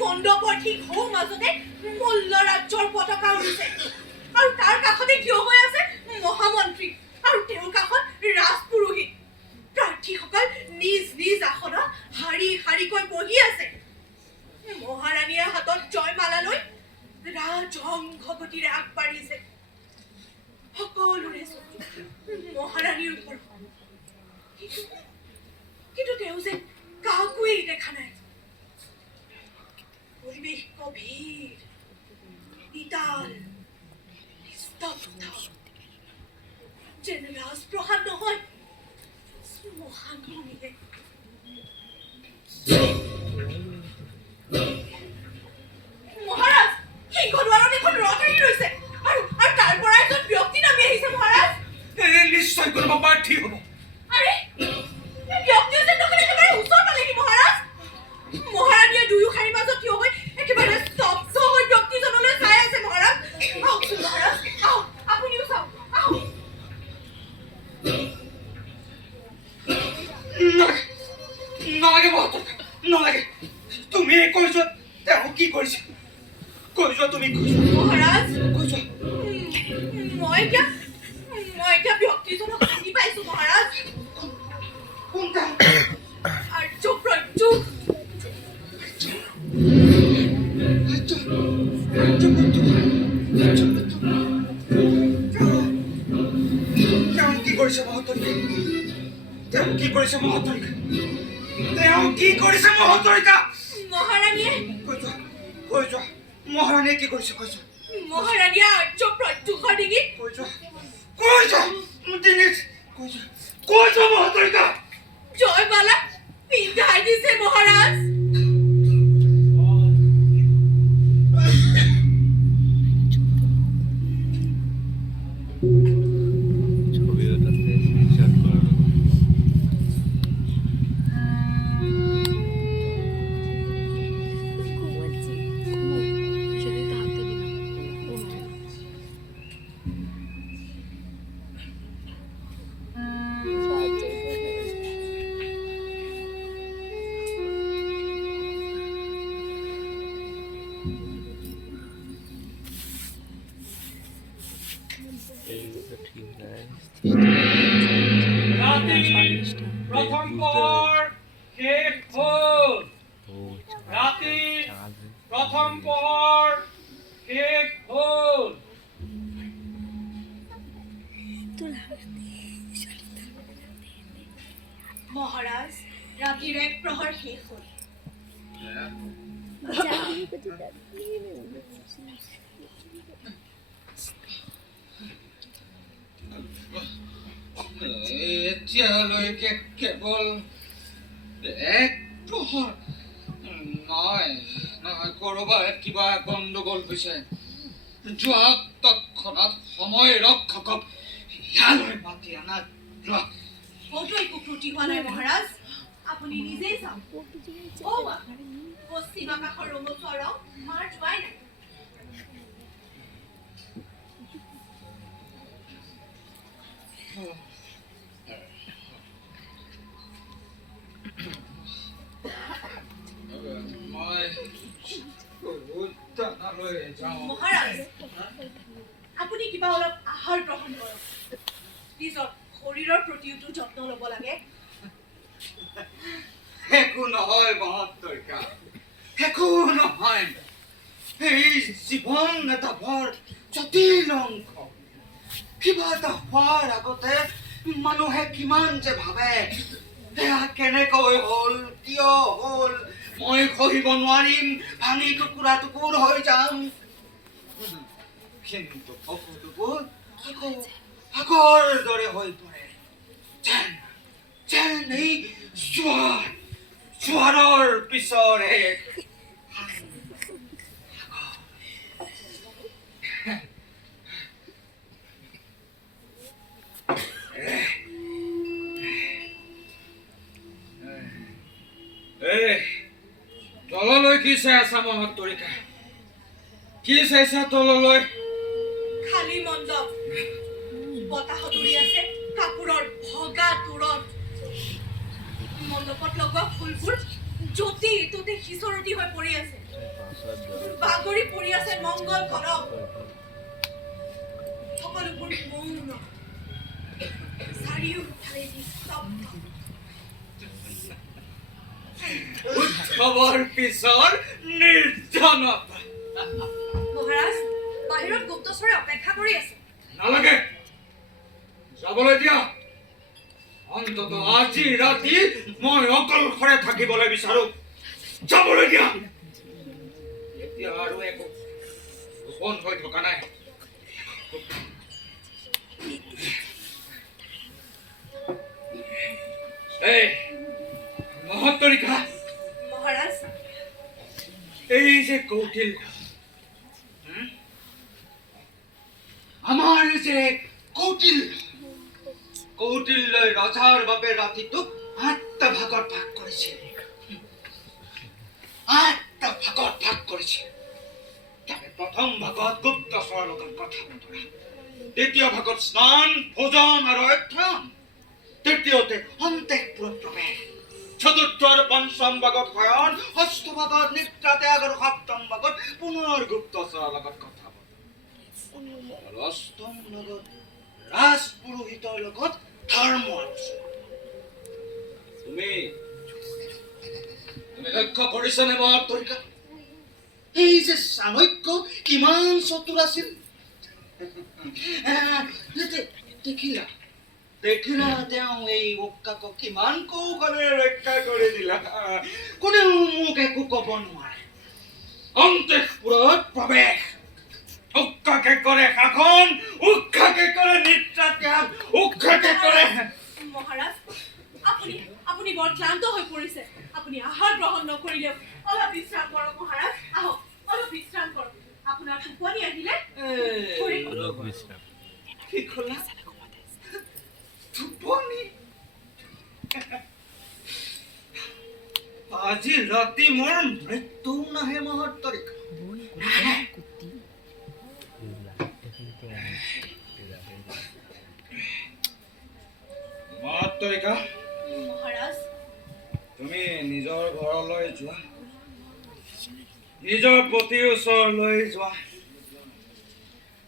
মণ্ডপৰ ঠিক সৌ মাজতে মল্ল ৰাজ্যৰ পতাকা উৰিছে আৰু তাৰ কাষতে থিয় হৈ আছে মহামন্ত্ৰী আৰু তেওঁৰ কাষত ৰাজপুৰোহিত প্ৰাৰ্থীসকল নিজ নিজ আসনত শাৰী শাৰীকৈ বহি আছে মহাৰাণীয়ে হাতত জয়মালা লৈ ৰাজহংস গতিৰে আগবাঢ়িছে সকলোৰে মহাৰাণীৰ ওপৰত কিন্তু তেওঁ যে কাকোৱেই দেখা নাই পৰিৱেশ গভীৰ নিতাল স্তব্ধ যেন ৰাজপ্ৰসাদ নহয় মহান ভূমিয়ে মহাৰাজ সিংহদ্বাৰত এখন ৰথ আহি ৰৈছে আৰু তাৰ পৰা এজন ব্যক্তি নামি আহিছে মহাৰাজ নিশ্চয় কোনোবা প্ৰাৰ্থী হ'ব আৰে এই ব্যক্তিও যেন দেখোন একেবাৰে ওচৰ পালেহি মহাৰাজ মহাৰাণীয়ে দুয়ো শাৰীৰ মাজত থিয় হৈ একেবাৰে স্তব্ধ হৈ ব্যক্তিজনলৈ চাই আছে মহাৰাজ আহকচোন মহাৰাজ আহক আপুনিও চাওক আহক নালাগে বহুত নালাগে তুমি কৈ যোৱা তেওঁ কি কৰিছে কৈ যোৱা তুমি কৈ যোৱা মহাৰাজ কৈ যোৱা মই এতিয়া ব্যক্তিজনক চিনি পাইছো মহাৰাজ কোনটা আৰ্য প্ৰত্যুষ তেওঁ কি কৰিছে মহত্তৰিকা তেওঁ কি কৰিছে মহত্তৰিকা তেওঁ কি কৰিছে মহত্তৰিকা মহাৰাণীয়ে কৈ যোৱা মহাৰাণীয়ে কি কৰিছে কৈ যোৱা মহাৰাণীয়ে আৰ্য প্ৰত্যুষৰ ডিঙিত কৈ যোৱা ডিঙিত কৈ যোৱা মহত্তৰিকা জয়মালা পিন্ধাই দিছে মহাৰাজ প্ৰথম পৰ শেষ হ'ল ৰাতি প্ৰথম পৰ শেষ হ'ল মহাৰাজ ৰাতিৰ এক প্ৰহৰ শেষ হ'ল এতিয়ালৈকে কেৱল এক প্ৰহৰ নহয় কৰবাত কিবা গণ্ডগোল হৈছে যোৱা তৎক্ষণাত সময় ৰক্ষকক ইয়ালৈ মাতি আনা যোৱা ক'তো একো ত্ৰুটি হোৱা নাই মহাৰাজ আপুনি নিজেই চাওক পশ্চিম আকাশৰ ৰঙচুৱা ৰং মাৰ যোৱাই নাই মহাৰাজ আপুনি কিবা অলপ আহাৰ গ্ৰহণ কৰক নিজৰ শৰীৰৰ প্ৰতিওতো যত্ন ল'ব লাগে একো নহয় মহত্তৰিকা একো নহয় এই জীৱন এটা বৰ জটিল অংশ কিবা এটা হোৱাৰ আগতে মানুহে কিমান যে ভাবে এয়া কেনেকৈ হ'ল কিয় হ'ল মই সহিব নোৱাৰিম ভাঙি টুকুৰা টুকুৰ হৈ যাম কিন্তু সকলোবোৰ আগৰ দৰে হৈ পৰে যেন এই জোৱাৰৰ পিছৰ এক তললৈ কি চাই আছা মহত্তৰিকা কি চাইছা তললৈ খালী মণ্ডপ বতাহত উৰি আছে কাপোৰৰ ভগা তোৰণ মণ্ডপত লগোৱা ফুলবোৰ য'তে ত'তে সিঁচৰতি হৈ পৰি আছে বাগৰি পৰি আছে মংগল কলম সকলোবোৰ মৌন চাৰিওফালে নিস্তব্ধ উৎসৱৰ পিছৰ নিৰ্জনতা মহাৰাজ বাহিৰত গুপ্তচৰে অপেক্ষা কৰি আছে নালাগে যাবলৈ দিয়া অন্তত আজি ৰাতি মই অকলশৰে থাকিবলৈ বিচাৰো যাবলৈ দিয়া এতিয়া আৰু একো বন্ধ হৈ থকা নাই। এই মহত্তৰিকা, মহাৰাজ এই যে কৌটিল্য, আমাৰ যে কৌটিল্যই ৰজাৰ বাবে ৰাতিটোক 8টা ভাগত ভাগ কৰিছিল। 8টা ভাগত ভাগ কৰিছিল। তাৰে প্ৰথম ভাগত গুপ্তচৰৰ লগত কথা বতৰা, দ্বিতীয় ভাগত স্নান, ভোজন আৰু অধ্যয়ন, তৃতীয়তে অন্তঃপুৰত প্ৰৱেশ, চতুৰ্থ আৰু পঞ্চম ভাগত শয়ন, ষষ্ঠ ভাগত নিদ্ৰা ত্যাগ আৰু সপ্তম ভাগত পুনৰ গুপ্তচৰৰ লগত কথা বতৰা, আৰু অষ্টম ভাগত ৰাজপুৰোহিতৰ লগত ধৰ্ম আলোচনা। তুমি লক্ষ্য কৰিছানে মহত্তৰিকা, এই যে চাণক্য কিমান চতুৰ আছিল? দেখিলা তেওঁ এই উকাকক কিমান কৌশলে ৰক্ষা কৰি দিলা। কোনেও মোক একো কব নোৱাৰে। অন্তঃপুৰত প্ৰৱেশ, উকাকে কৰে শাসন, উকাকে কৰে নিদ্ৰা ত্যাগ, উকাকে কৰে। মহাৰাজ আপুনি বৰ ক্লান্ত হৈ পৰিছে। আপুনি আহাৰ গ্ৰহণ নকৰিলেও অলপ বিশ্ৰাম কৰক মহাৰাজ। আহক অলপ বিশ্ৰাম কৰক। আপোনাৰ টোপনি আহিলে কি ক'লা? টোপনি? আজি ৰাতি মোৰ মৃত্যু নাহে মহত্তৰিকা। মহত্তৰিকা, মহাৰাজ তুমি নিজৰ ঘৰলৈ যোৱা, নিজৰ পতিৰ ওচৰলৈ যোৱা।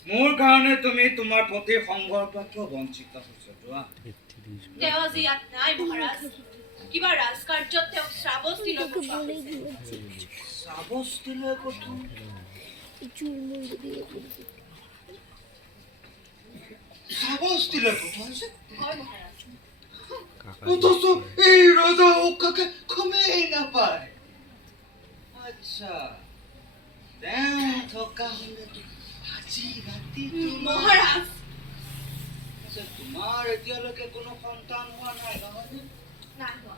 মোৰ কাৰণে তুমি তোমাৰ পতিৰ সংগৰ পৰা বঞ্চিত হৈছা। যোৱা। তেওঁ আজি ইয়াত নাই মহাৰাজ। কিবা ৰাজকাৰ্যত তেওঁক শ্ৰাৱস্তিলৈ পঠোৱা হৈছে। শ্ৰাৱস্তিলৈ পঠোৱা? শ্ৰাৱস্তিলৈ পঠোৱা হৈছে? হয় মহাৰাজ। অথচ এই ৰজা উকাকে গমেই নাপায়। আচ্ছা, তেওঁ থকা হলে আজি ৰাতি মহাৰাজ তোমাৰ এতিয়ালৈকে কোনো সন্তান হোৱা নাই নহয়নে? নাই হোৱা।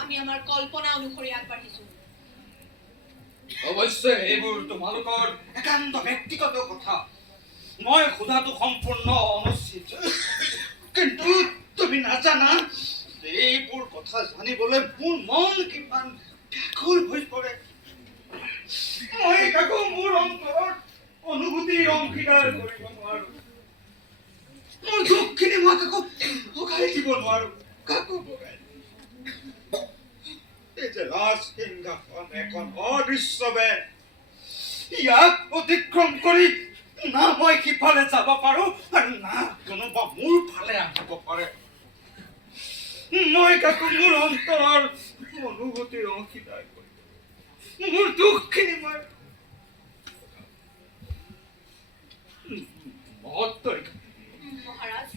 আমি আমাৰ কল্পনা অনুসৰি আগবাঢ়িছো। অৱশ্যে এইবোৰ তোমালোকৰ একান্ত ব্যক্তিগত কথা। মই সোধাটো সম্পূৰ্ণ অনুচিত, কিন্তু তুমি নাজানা এইবোৰ কথা জানিবলৈ মোৰ মন কিমান ব্যাকুল হৈ পৰে। মই কাকো মোৰ অন্তৰত অনুভূতিৰ অংশীদাৰ কৰিব নোৱাৰো। মোৰ দুখখিনি মই কাকো ভগাই দিব নোৱাৰো। কাকো ভগাই এই যে ৰাজসিংহাসন এখন অদৃশ্য বেদ, ইয়াক অতিক্ৰম কৰি না মই সিফালে যাব পাৰো আৰু না কোনোবা মোৰ ফালে আহিব পাৰে। মই কাকো মোৰ অন্তৰৰ অনুভূতিৰ অংশীদাৰ কৰিব, মোৰ দুখখিনি মই মহাৰাজ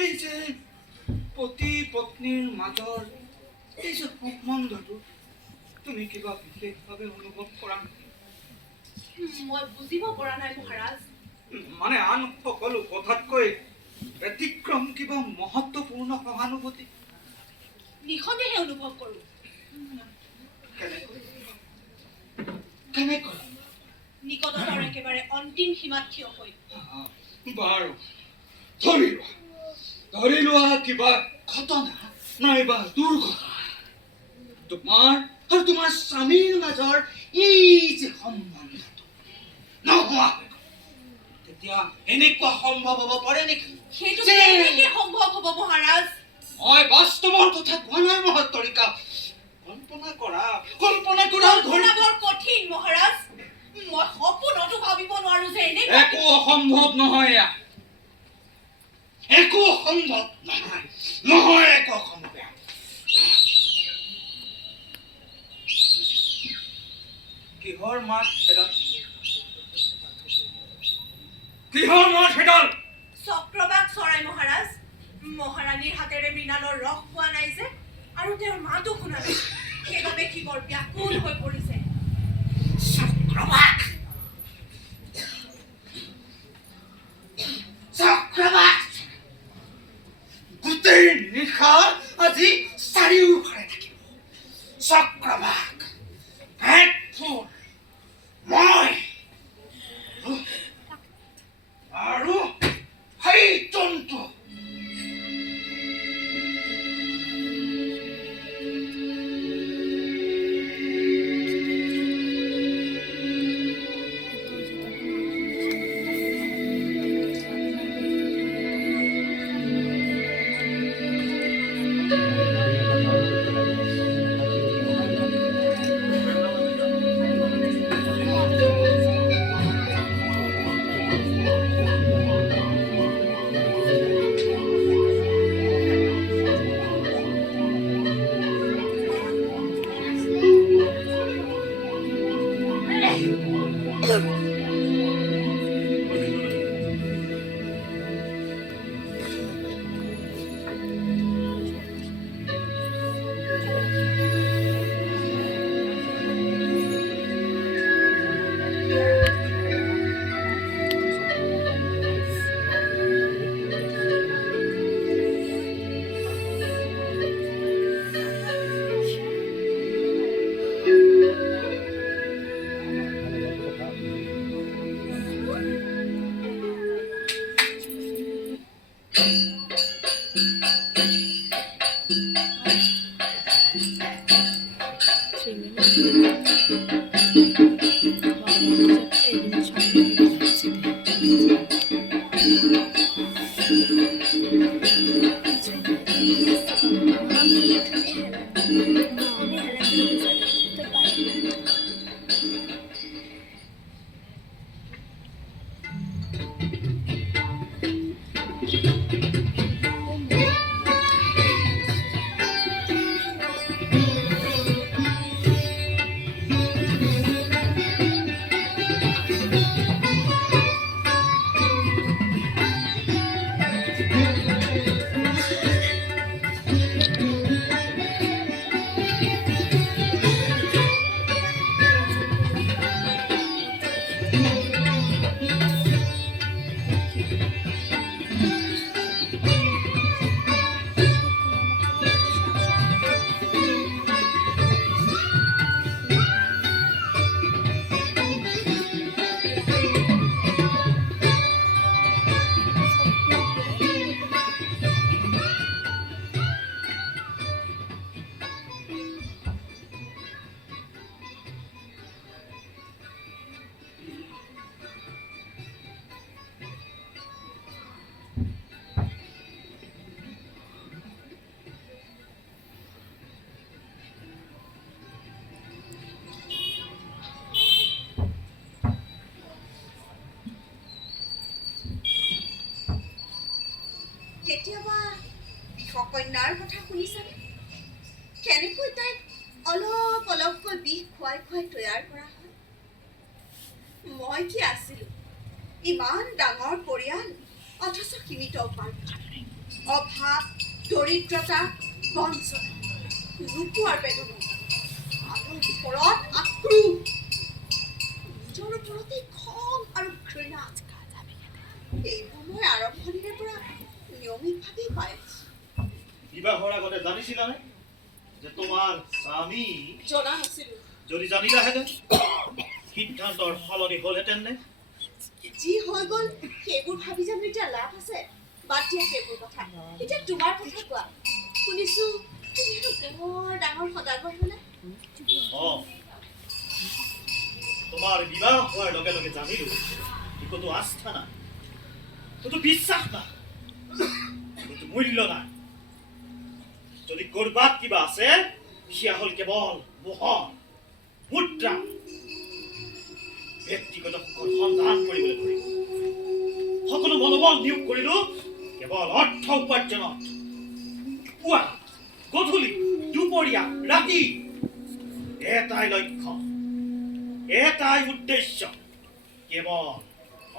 এই যে পতি পত্নীৰ মাজৰ এই যে সম্বন্ধটো তুমি কিবা বিশেষভাৱে অনুভৱ কৰা? মই বুজিব পৰা নাই মহাৰাজ। মানে আন সকলো কথাতকৈ ব্যতিক্ৰম কিবা মহত্বপূৰ্ণ সহানুভূতি নিঃসন্দেহে অনুভৱ কৰো। কেনেকৈ? নিকটতৰ একেবাৰে অন্তিম সীমাত থিয় হৈ। বাৰু ধৰি লোৱা কিবা ঘটনা নাইবা দুৰ্ঘটনা তোমাৰ আৰু তোমাৰ স্বামীৰ মাজৰ এই যে সম্বন্ধটো নোহোৱা, তেতিয়া এনেকুৱা সম্ভৱ হ'ব পাৰে নেকি? সেইটো কেনেকৈ সম্ভৱ হ'ব মহাৰাজ? মই বাস্তৱৰ কথা কোৱা নাই মহত্তৰিকা। কল্পনা কৰা বৰ কঠিন মহাৰাজ। মই সপোনতো ভাবিব নোৱাৰো যে একো অসম্ভৱ নহয়। একো অসম্ভৱ নহয় একো অসম্ভৱ। কিহৰ মাত সেডাল? চক্ৰবাক চৰাই মহাৰাজ। মহাৰাণীৰ হাতেৰে মৃণালৰ ৰস পোৱা নাই যে, আৰু তেওঁৰ মাতো শুনা নাই, সেইবাবে সি বৰ ব্যাকুল হৈ পৰিছে। চক্ৰবাক কেতিয়াবা কন্যাৰ কথা শুনিছানে? কেনেকৈ তাইক অলপ অলপকৈ বিষ খুৱাই খুৱাই তৈয়াৰ কৰা হয়। মই কি আছিলো ইমান ডাঙৰ পৰিয়াল, অথচ সীমিত উপাৰ্জন, অভাৱ, দৰিদ্ৰতা, বঞ্চনা, নোপোৱাৰ বেদনা, আনৰ ওপৰত আক্ৰোশ, নিজৰ ওপৰতে খং আৰু ঘৃণা, এইবোৰ মই আৰম্ভণিৰে পৰা নিয়মিতভাৱেই পাই আছো। বিবাহৰ আগতে জানিছিলানে যে তোমাৰ স্বামী জনা নাছিলো। যদি জানিলাহেঁতেন সিদ্ধান্তৰ সলনি হ'লহেঁতেন নে? যি হৈ গ'ল সেইবোৰ ভাবি জানো এতিয়া লাভ আছে? বাদ দিয়া সেইবোৰ কথা, এতিয়া তোমাৰ কথা কোৱা। শুনিছো তুমি বৰ ডাঙৰ সদাগৰ হ'লা। তোমাৰ বিবাহ হোৱাৰ লগে লগে জানিলো ক'তো আস্থা নাই, ক'তো বিশ্বাস নাই, ক'তো মূল্য নাই। যদি কৰবাত কিবা আছে সেয়া হ'ল কেৱল মোহৰ মুদ্ৰা। ব্যক্তিগত সুখৰ সন্ধান কৰিবলৈ ধৰিলো, সকলো মনোবল নিয়োগ কৰিলো কেৱল অৰ্থ উপাৰ্জনত। পুৱা গধূলি দুপৰীয়া ৰাতি এটাই লক্ষ্য, এটাই উদ্দেশ্য, কেৱল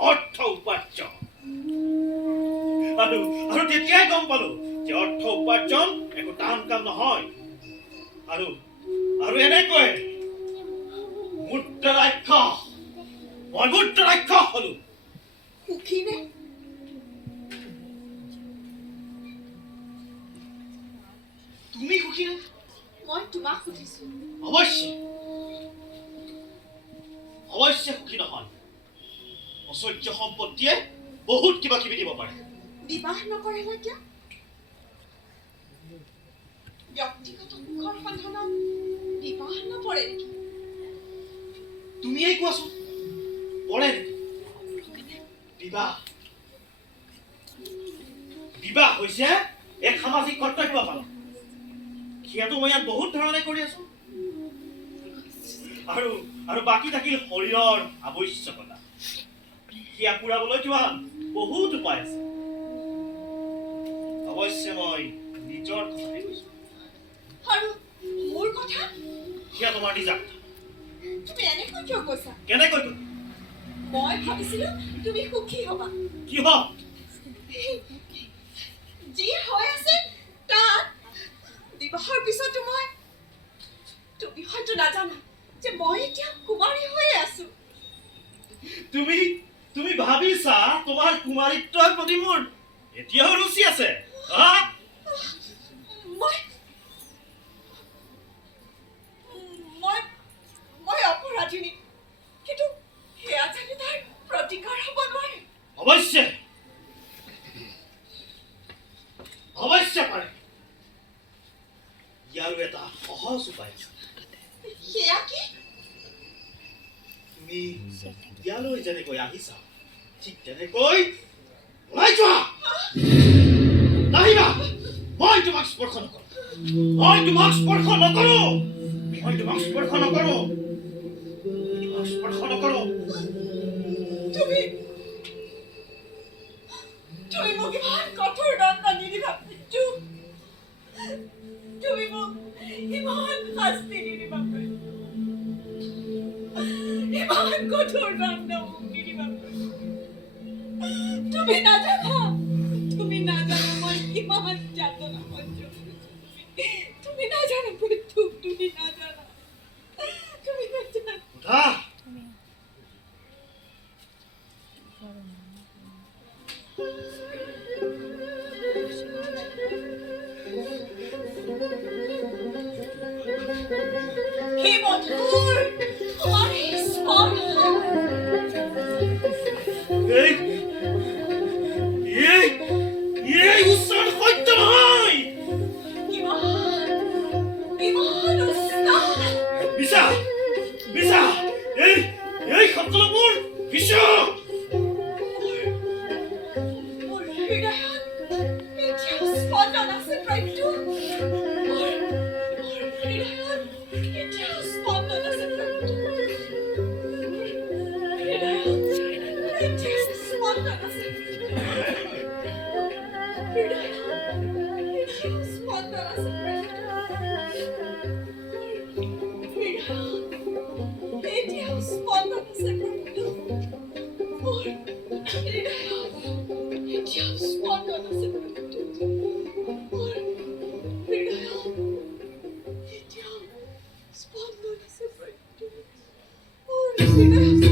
অৰ্থ উপাৰ্জন। আৰু তেতিয়াই গম পালো যে অৰ্থ উপাৰ্জন একো টান কাম নহয়। আৰু এনেকৈ মই মুদ্ৰাক্ষস হলো। সুখী নে? তুমি সুখী নে? মই তোমাক সুধিছো। অৱশ্যে সুখী নহয়। ঐশ্বৰ্য সম্পত্তিয়ে বহুত কিবা কিবি দিব পাৰে। বিবাহ নকৰিলা কিয়? ব্যক্তিগত সুখৰ সন্ধানত বিবাহ নপৰে নেকি? তুমিয়েই কোৱাচোন, পৰে নেকি? বিবাহ হৈছে এক সামাজিক কৰ্তব্য পালন। সেয়াটো মই ইয়াত বহুত ধৰণে কৰি আছো। আৰু বাকী থাকিল শৰীৰৰ আৱশ্যকতা, সেয়া পূৰাবলৈ কিমান বহুত উপায় আছে। অৱশ্যে মই নিজৰ কথাই কৈছো। আৰু মোৰ কথা? সেয়া তোমাৰ নিজা কথা। তুমি এনেকৈ কিয় কৈছা? কেনেকৈ কম? মই ভাবিছিলো তুমি সুখী হবা। কিহত? যি হৈ আছে তাত বিবাহৰ পিছতো তুমি হয়তো নাজানা যে মই এতিয়া কুমাৰী হৈয়ে আছো। তুমি ভাবিছা তোমাৰ কুমাৰীত্বৰ প্ৰতি মোৰ এতিয়াও ৰুচি আছে? মই অপৰাধিনী, কিন্তু সেয়া জানি তাৰ প্ৰতিকাৰ হ'ব নোৱাৰে। অৱশ্যে যেনেকৈ আহিছা ঠিক তেনেকৈ ওলাই যোৱা নাহিবা মই তোমাক স্পৰ্শ নকৰোঁ মই তোমাক স্পৰ্শ নকৰোঁ মই তোমাক স্পৰ্শ নকৰোঁ তোমাক স্পৰ্শ নকৰোঁ তুমি মোক ইমান কঠোৰ দণ্ড নিদিবা পিতু তুমি মোক ইমান শাস্তি নিদিবা ইমান কঠোৰ দণ্ড মোক নিদিবা তুমি নাজানা মই কিমান যাতনা সহ্য কৰিছো তুমি নাজানা পিতু তুমি নাজানা উঠা কি মধুৰ তোমাৰ স্পৰ্শ এই উচ্চাৰণ সত্য নহয় ইমান উষ্ণ মিছা এই সকলোবোৰ বিষ মোৰ হৃদয়ত এতিয়াও স্পন্দন আছে প্ৰত্যু মোৰ হৃদয়ত এতিয়াও স্পন্দন আছে প্ৰত্যু মোৰ হৃদয়ত এতিয়াও স্পন্দন আছে হৃদয়ত এতিয়াও স্পন্দন আছে এতিয়াও স্পন্দন আছে প্ৰত্যু মোৰ হৃদয়ত এতিয়াও স্পন্দন আছে প্ৰত্যু মোৰ হৃদয়ত এতিয়াও স্পন্দন আছে প্ৰত্যু মোৰ হৃদয়ত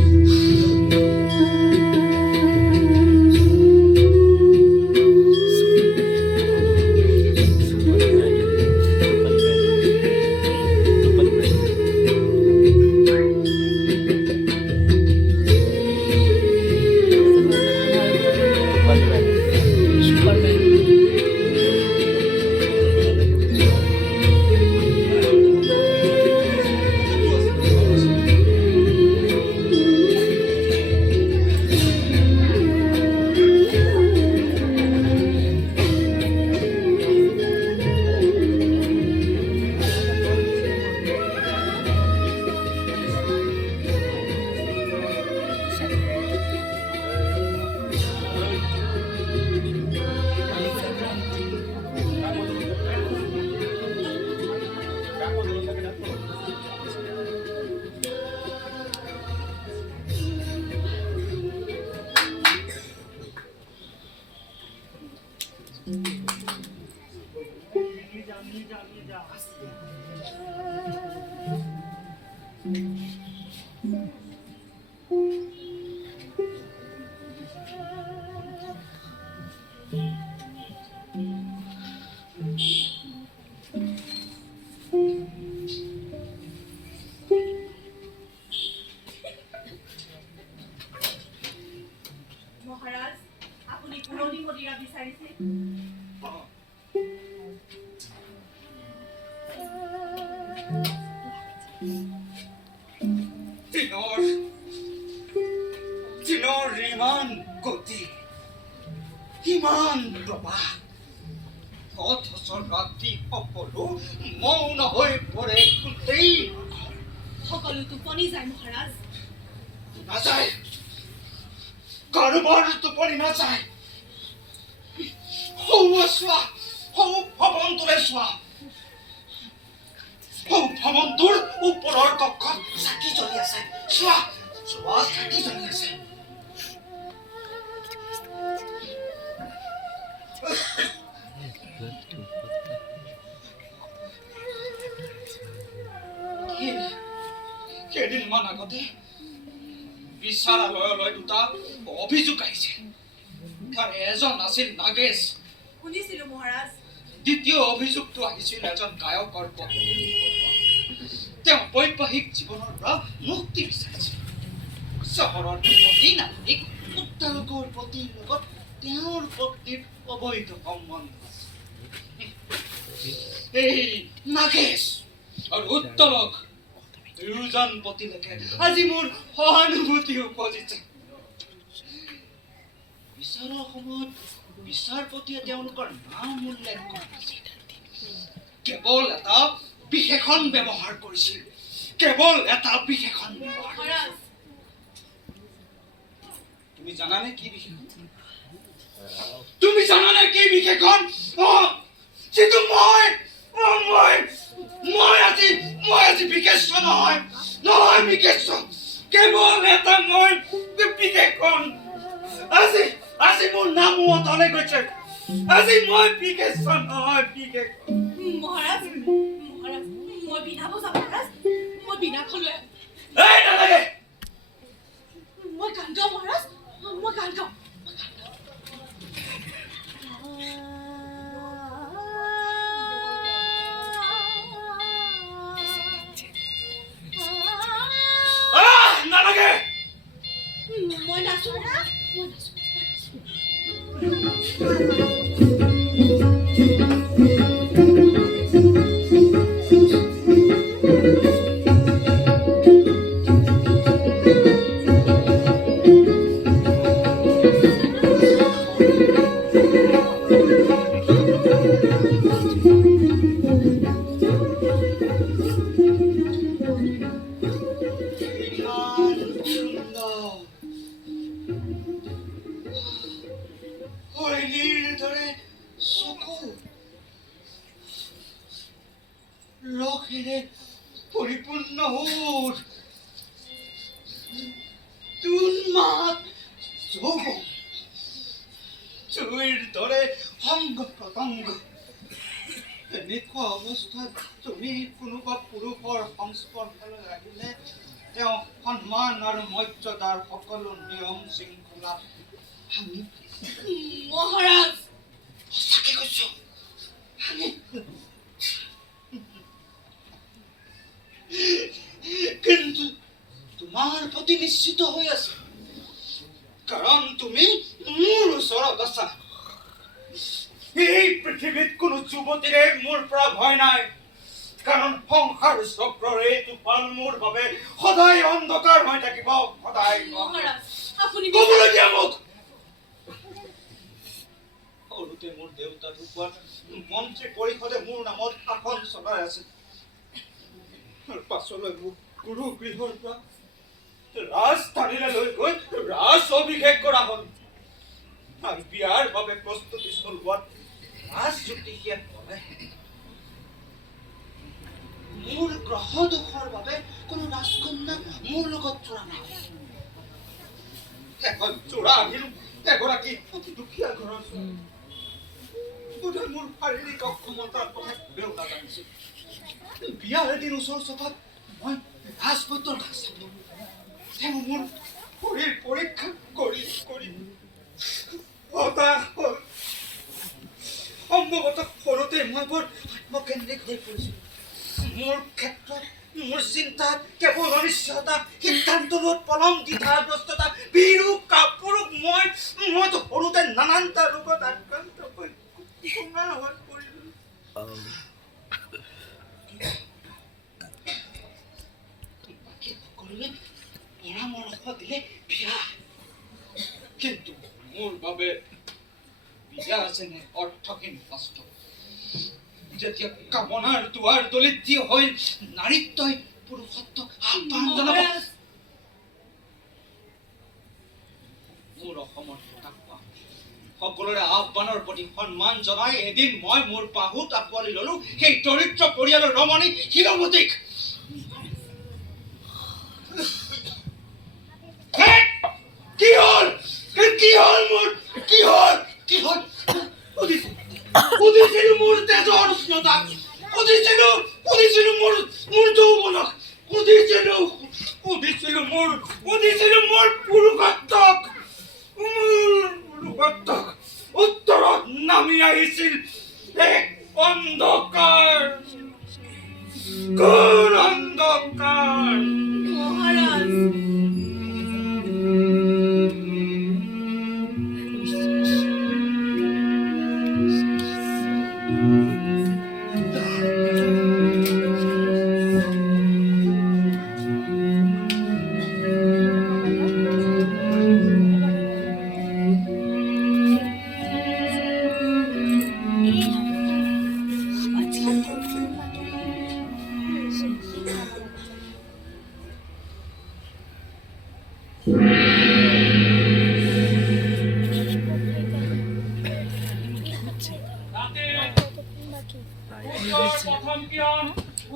মহাৰাজ আপুনি পুৰণি মদিৰা বিচাৰিছে দিনৰ ইমান গতি ইমান প্ৰবাহ অথচ ৰাতি সকলো মৌন হৈ পৰে গোটেই সকলো টোপনি যায় মহাৰাজ নাযায় কাৰোবাৰ টোপনি নাযায় চোৱা ভৱনটোৰে চোৱা ভৱনটোৰ ওপৰৰ কক্ষত চাকি জ্বলি আছে চোৱা চাকি জ্বলি আছে কেইদিনমান আগতে বিচাৰালয়লৈ দুটা অভিযোগ আহিছে তাৰে এজন আছিল নাগেশ শুনিছিলো মহাৰাজ দ্বিতীয় অভিযোগটো আহিছিল এজন গায়কৰ পত্নীৰ তেওঁ বৈবাহিক জীৱনৰ পৰা মুক্তি বিচাৰিছিল চহৰৰ পতি নাগৰিক তেওঁলোকৰ পতিৰ লগত তেওঁৰ পত্নীৰ অবৈধ সম্বন্ধ আছে এই নাগেশ আৰু উত্তমক দুয়োজন পতিলৈকে আজি মোৰ সহানুভূতি উপজিছে বিচাৰৰ সময়ত বিচাৰপতিয়ে তেওঁলোকৰ নাম উল্লেখ কৰিছিল কেৱল এটা বিশেষণ ব্যৱহাৰ কৰিছিল কেৱল এটা বিশেষণ ব্যৱহাৰ মহাৰাজ তুমি জানানে কি বিশেষণ তুমি জানানে কি বিশেষণ যিটো মই আজি বিশেষ্য নহয় বিশেষ্য কেৱল এটা মই বিশেষণ আজি মোৰ নামো অতলে গৈছে আজি মই বিশেষ্য নহয় বিশেষণ মহাৰাজ মই বিনা বজা মহাৰাজ মই বিনাখন লৈ এই নালাগে মই গান গাওঁ মহাৰাজ মই গান গাওঁ নালাগে মই নাচো মহাৰাজ মই নাচো পৰিপূৰ্ণ সুৰ উন্মাদ যৌৱন জুইৰ দৰে সংগ প্ৰতংগ এনেকুৱা অৱস্থাত তুমি কোনোবা পুৰুষৰ সংস্পৰ্শলৈ আহিলে তেওঁ সন্মান আৰু মৰ্যাদাৰ সকলো নিয়ম শৃংখলা ভাঙি মহাৰাজ সঁচাকে কৈছো কিন্তু তোমাৰ প্ৰতি নিশ্চিত হৈ আছে কাৰণ তুমি মোৰ ওচৰত আছা এই পৃথিৱীত কোনো যুৱতীৰে মোৰ পৰা ভয় নাই কাৰণ সংসাৰ চক্ৰৰ এই তুফান মোৰ বাবে সদায় অন্ধকাৰ হৈ থাকিব সদায় মহাৰাজ আপুনি ক'বলৈ দিয়া মোক সৰুতে মোৰ দেউতা ঢুকুৱাত মন্ত্ৰী পৰিষদে মোৰ নামত শাসন চলাই আছিল পাছলৈ মোক গুৰু গৃহৰ পৰা ৰাজধানীলৈ লৈ গৈ ৰাজ অভিষেক কৰা হ'ল আৰু বিয়াৰ বাবে প্ৰস্তুতি চলোৱাত ৰাজজ্যোতিষীয়ে ক'লে মোৰ গ্ৰহ দোষৰ বাবে কোনো ৰাজকন্যা মোৰ লগত যোৰা নাই এখন যোৰা আহিল এগৰাকী অতি দুখীয়া ঘৰৰ বোধহয় মোৰ শাৰীৰিক অক্ষমতাৰ কথা কোনেও নাজানিছিল বিয়াৰ এদিন ওচৰ চপাত মই ৰাজপুতৰ কাষ চালো তেওঁ মোৰ শৰীৰ পৰীক্ষা কৰি হতাশ হ'ল সম্ভৱতঃ সৰুতে মই বৰ আত্মকেন্দ্ৰিক হৈ পৰিছিলোঁ মোৰ ক্ষেত্ৰত মোৰ চিন্তাত কেৱল অনিশ্চয়তা সিদ্ধান্ত লোৱাত পলম দ্বিধাগ্ৰস্ততা বিৰূপ কাপুৰুষ মইতো সৰুতে নানানটা ৰোগত আক্ৰান্ত হৈ কোঙা হৈ পৰিলোঁ পৰামৰ্শ দিলে বিয়া কিন্তু মোৰ বাবে বিয়া যেনে অৰ্থহীন বাস্তৱ যেতিয়া কামনাৰ দুৱাৰ দলিত দি হৈ নাৰীত্বই পুৰুষত্বক আহ্বান জনাব মোৰ অসমৰ্থতা কোৱা সকলোৰে আহ্বানৰ প্ৰতি সন্মান জনাই এদিন মই মোৰ বাহুত আঁকোৱালি ললো সেই দৰিদ্ৰ পৰিয়ালৰ ৰমণী হীৰমতীক কি হল সুধিছিলো মোৰ তেজৰ উষ্ণতা সুধিছিলো মোৰ যৌৱনক সুধিছিলো মোৰ পুৰুষত্বক উত্তৰত নামি আহিছিল এক অন্ধকাৰ ঘোৰ অন্ধকাৰ মহাৰাজ প্ৰথম কিৰণ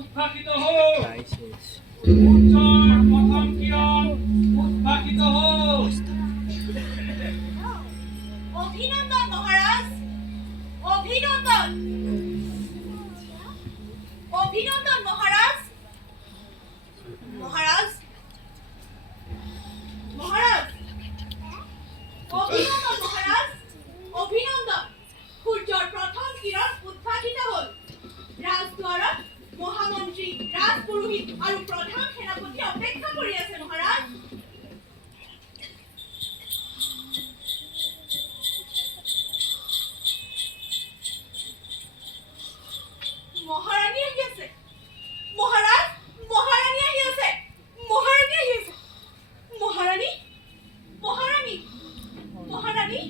উদ্ভাসিত হ'ল সূৰ্যৰ প্ৰথম কিৰণ উদ্ভাসিত হ'ল অভিনন্দন মহাৰাজ অভিনন্দন অভিনন্দন মহাৰাজ মহাৰাজ মহাৰাজ অভিনন্দন মহাৰাজ অভিনন্দন সূৰ্যৰ প্ৰথম কিৰণ উদ্ভাসিত হ'ল ৰাজদুৱাৰত মহামন্ত্ৰী ৰাজপুৰোহিত আৰু প্ৰধান সেনাপতি অপেক্ষা কৰি আছে মহাৰাজ মহাৰাণী আহি আছে মহাৰাজ মহাৰাণী আহি আছে মহাৰাণী আহি আছে মহাৰাণী মহাৰাণী মহাৰাণী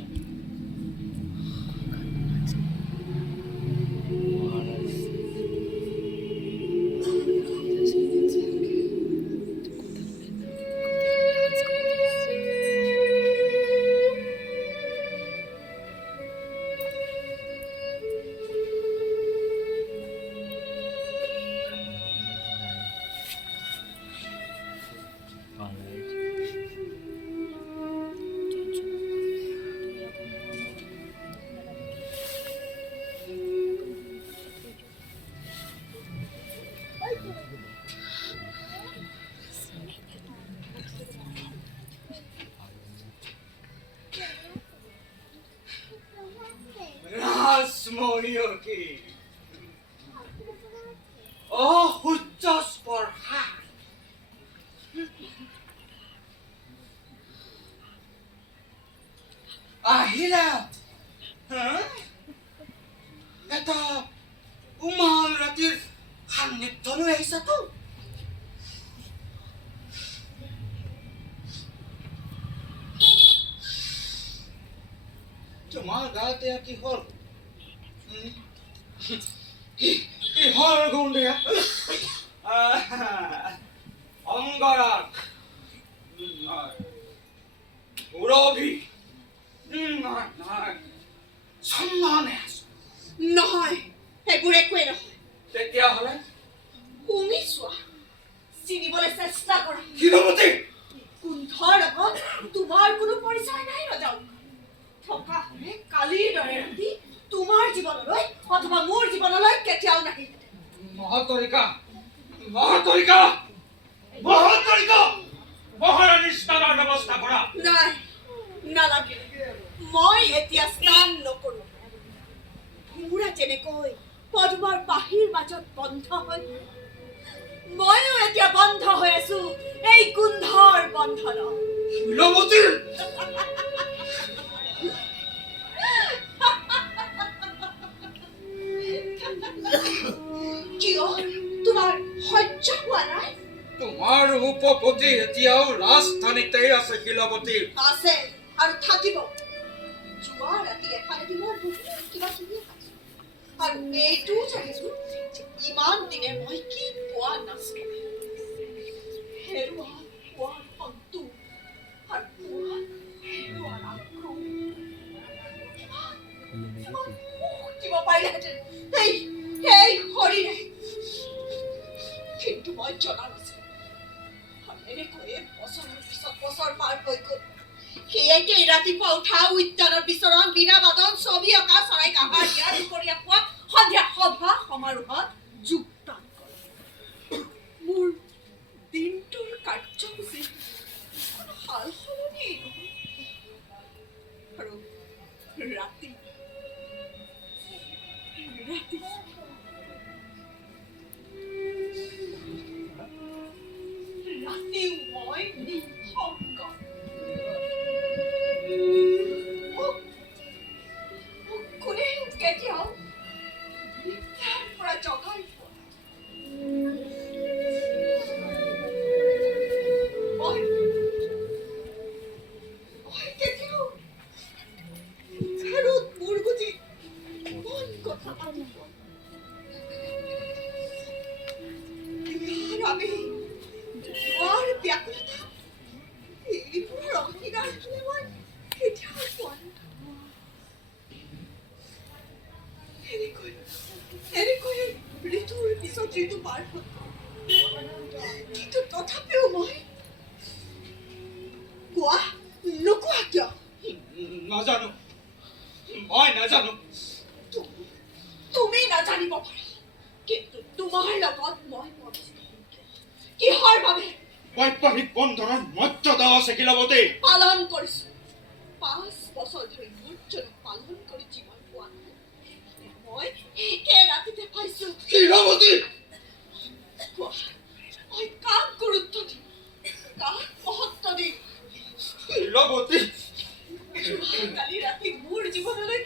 ৰাজমহীয়সী সূৰ্য স্পৰ্শা আহিলা এটা উমাল ৰাতিৰ সান্নিধ্য লৈ আহিছাতো তোমাৰ গাতে কি হ'ল কিহৰ গোন্ধেয়া অংগৰাগ উৰভি চন্দনে আছো নহয় এইবোৰ একোৱেই নহয় তেতিয়াহ'লে তুমি চোৱা চিনিবলৈ চেষ্টা কৰা শিলৱতী গোন্ধৰ লগত তোমাৰ কোনো পৰিচয় নাই ৰজাও থকা হ'লে কালিৰ দৰে ৰাতি তোমাৰ জীৱনলৈ অথবা মোৰ জীৱনলৈ কেতিয়াও নাহিল মহাতৰিকা মহাতৰিকা মহাতৰিকা মহাৰাণীৰ স্থানৰ ব্যৱস্থা কৰা নাই নালাগে মই এতিয়া স্নান নকৰো ঘোঁৰা যেনেকৈ পদুমৰ বাঁহীৰ মাজত বন্ধ হৈ ময়ো এতিয়া বন্ধ হৈ আছো এই গোন্ধৰ বন্ধনত শিলৱতী কিয় তোমাৰ সহ্য হোৱা নাই তোমাৰ ৰূপৱতী এতিয়াও ৰাজধানীতেই আছে শিলৱতী আছে আৰু থাকিব যোৱা ৰাতি এফালেদি মই বহুত কিবা কিবি খাইছো আৰু এইটোও জানিছো ইমান দিনে মই কি পোৱা নাছিলো হেৰুৱা পোৱাৰ সন্তোষ আৰু পোৱা হেৰুৱাৰ আক্ৰমণ কিমান সুখ দিব পাৰিলেহেঁতেন এই শৰীৰে কিন্তু মই জনা নাছিলো এনেকৈয়ে বছৰৰ পিছত বছৰ পাৰ হৈ গ'ল সেয়েকে ৰাতিপুৱা উঠা উদ্যানৰ বিচৰণ বীণা বাদন ছবি অঁকা চৰাই কাহাৰ দিয়া দুপৰীয়া খোৱা সন্ধিয়া সভা সমাৰোহত যোগদান কৰে মোৰ দিনটোৰ কাৰ্যসূচী কোনো সাল সলনি নহয় আৰু ৰাতি ৰাতি ৰাতি মই নিঃসংগ কোনে কেতিয়াও তাৰ পৰা জগাই মই কেতিয়াও আৰু মোৰ বুজি মন কথা পাতিব আমি বৰ ব্যাকুলতা এইবোৰ অংশীদাৰ মই কেতিয়াও পোৱা নাই ইটোৰ পিছত ঋতু পাৰ হ'ল কিন্তু তথাপিও মই কোৱা নোকোৱা কিয় নাজানো মই নাজানো তুমি নাজানিব পাৰা কিন্তু তোমাৰ লগত মই পৰিচিত কিহৰ বাবে বৈবাহিক বন্ধনৰ মৰ্যাদা আছে খিলাবতী পালন কৰিছো 5 বছৰ ধৰি মৰ্যাদা পালন কৰি জীৱন পোৱা নাই মই একে ৰাতিতে পাইছো খিলাবতী মই কাক গুৰুত্ব দিম কাক মহত্ব দিম খিলাবতী কালি ৰাতি মোৰ জীৱনলৈ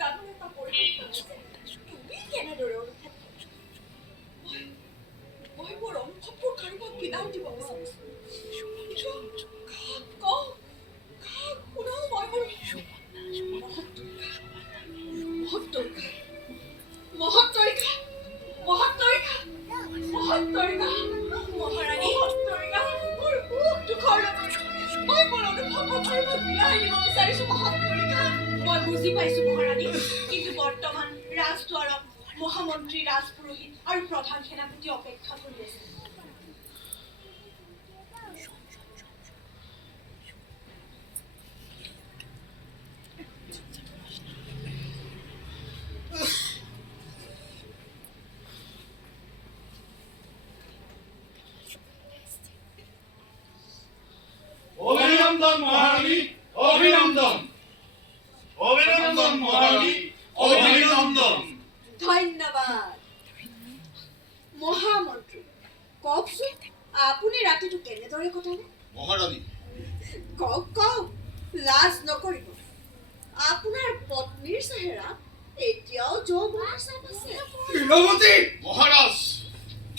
ডাঙৰ এটা পৰিৱৰ্তন তুমি কেনেদৰে অনুভৱ মই মোৰ অনুভৱবোৰ কাৰোবাক বিদায় দিব বিচাৰিছো কাক কওঁ কাক শুনাও মই মোৰ মহত্তৰিকা মহাৰাণী মোৰ দুখৰ লগত মই মোৰ অনুভৱক কাৰোবাক বিদায় দিব বিচাৰিছো মহত্তৰিকা মই বুজি পাইছো মহাৰাণী কিন্তু বৰ্তমান ৰাজদ্বাৰত মহামন্ত্ৰী ৰাজপুৰোহিত আৰু প্ৰধান সেনাপতি অপেক্ষা কৰি আছে অভিনন্দন মহাৰানী অভিনন্দন অভিনন্দন মহাৰানী অভিনন্দন ধন্যবাদ মহামন্ত্ৰী কওকচোন আপুনি ৰাতিটো কেনেদৰে কটালে মহাৰানী কওক লাজ নকৰিব আপোনাৰ পত্নীৰ চেহেৰা এতিয়াও যৌৱনৰ ছাপ আছে খিলাবতী মহাৰাজ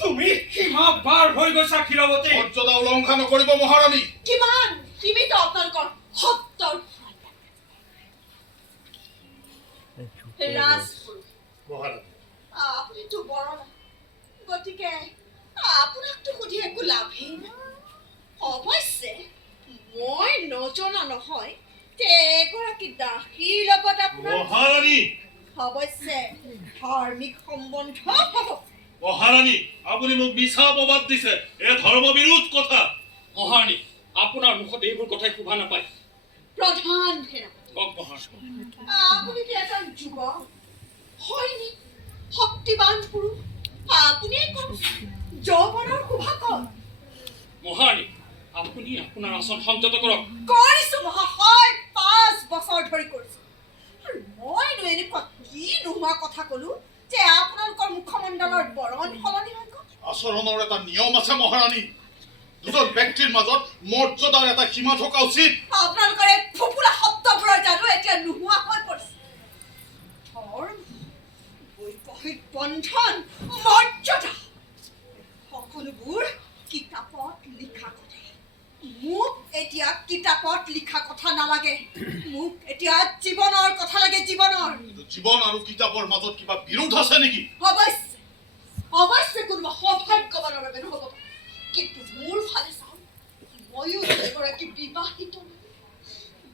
তুমি সীমা পাৰ হৈ গৈছা খিলাবতী মৰ্যাদা উলংঘন নকৰিব মহাৰানী কিমান সীমিত আপোনালোকৰ সত্তৰ ৰাজপুৰুষ মহাৰাজ আপুনিতো বৰ গতিকে আপোনাকতো সুধি একো লাভেই নাই অৱশ্যে মই নজনা নহয় যে এগৰাকী দাসীৰ লগত আপোনাৰ মহাৰানী অৱশ্যে ধাৰ্মিক সম্বন্ধ হ'ব মহাৰানী আপুনি মোক মিছা অপবাদ দিছে এ ধৰ্ম বিৰোধ কথা মহাৰাণী আপোনাৰ মুখত এইবোৰ কথাই শোভা নাপায় প্ৰধান সেনাপতি কওক মহাৰাণী আপুনি কি এজন যুৱক হয়নি শক্তিবান পুৰুষ আপুনি যৌৱনৰ শোভা কওক মহাৰাণী আপুনি আপোনাৰ আসন সংযত কৰক কৰিছো মহাশয় 5 বছৰ ধৰি কৰিছো আৰু মইনো এনেকুৱা কি নোহোৱা কথা ক'লো যে আপোনালোকৰ মুখমণ্ডলৰ বৰণ সলনি হৈ গ'ল আচৰণৰ এটা নিয়ম আছে মহাৰানী দুজন ব্যক্তিৰ মাজত মৰ্যাদাৰ এটা সীমা থকা উচিত আপোনালোকৰ এই ফুপুৰা শব্দবোৰৰ যাদু এতিয়া নোহোৱা হৈ পৰিছে ধৰ্ম বৈবাহিক বন্ধন মৰ্যাদা সকলোবোৰ কিতাপত লিখা কথা মোক এতিয়া কিতাপত লিখা কথা নালাগে মোক এতিয়া জীৱনৰ কথা লাগে জীৱনৰ কিন্তু জীৱন আৰু কিতাপৰ মাজত কিবা বিৰোধ আছে নেকি অৱশ্যে কোনোবা সৌভাগ্যৱানৰ বাবে নহ'ব পাৰে কিন্তু মোৰ ফালে চাওঁ ময়ো এগৰাকী বিবাহিত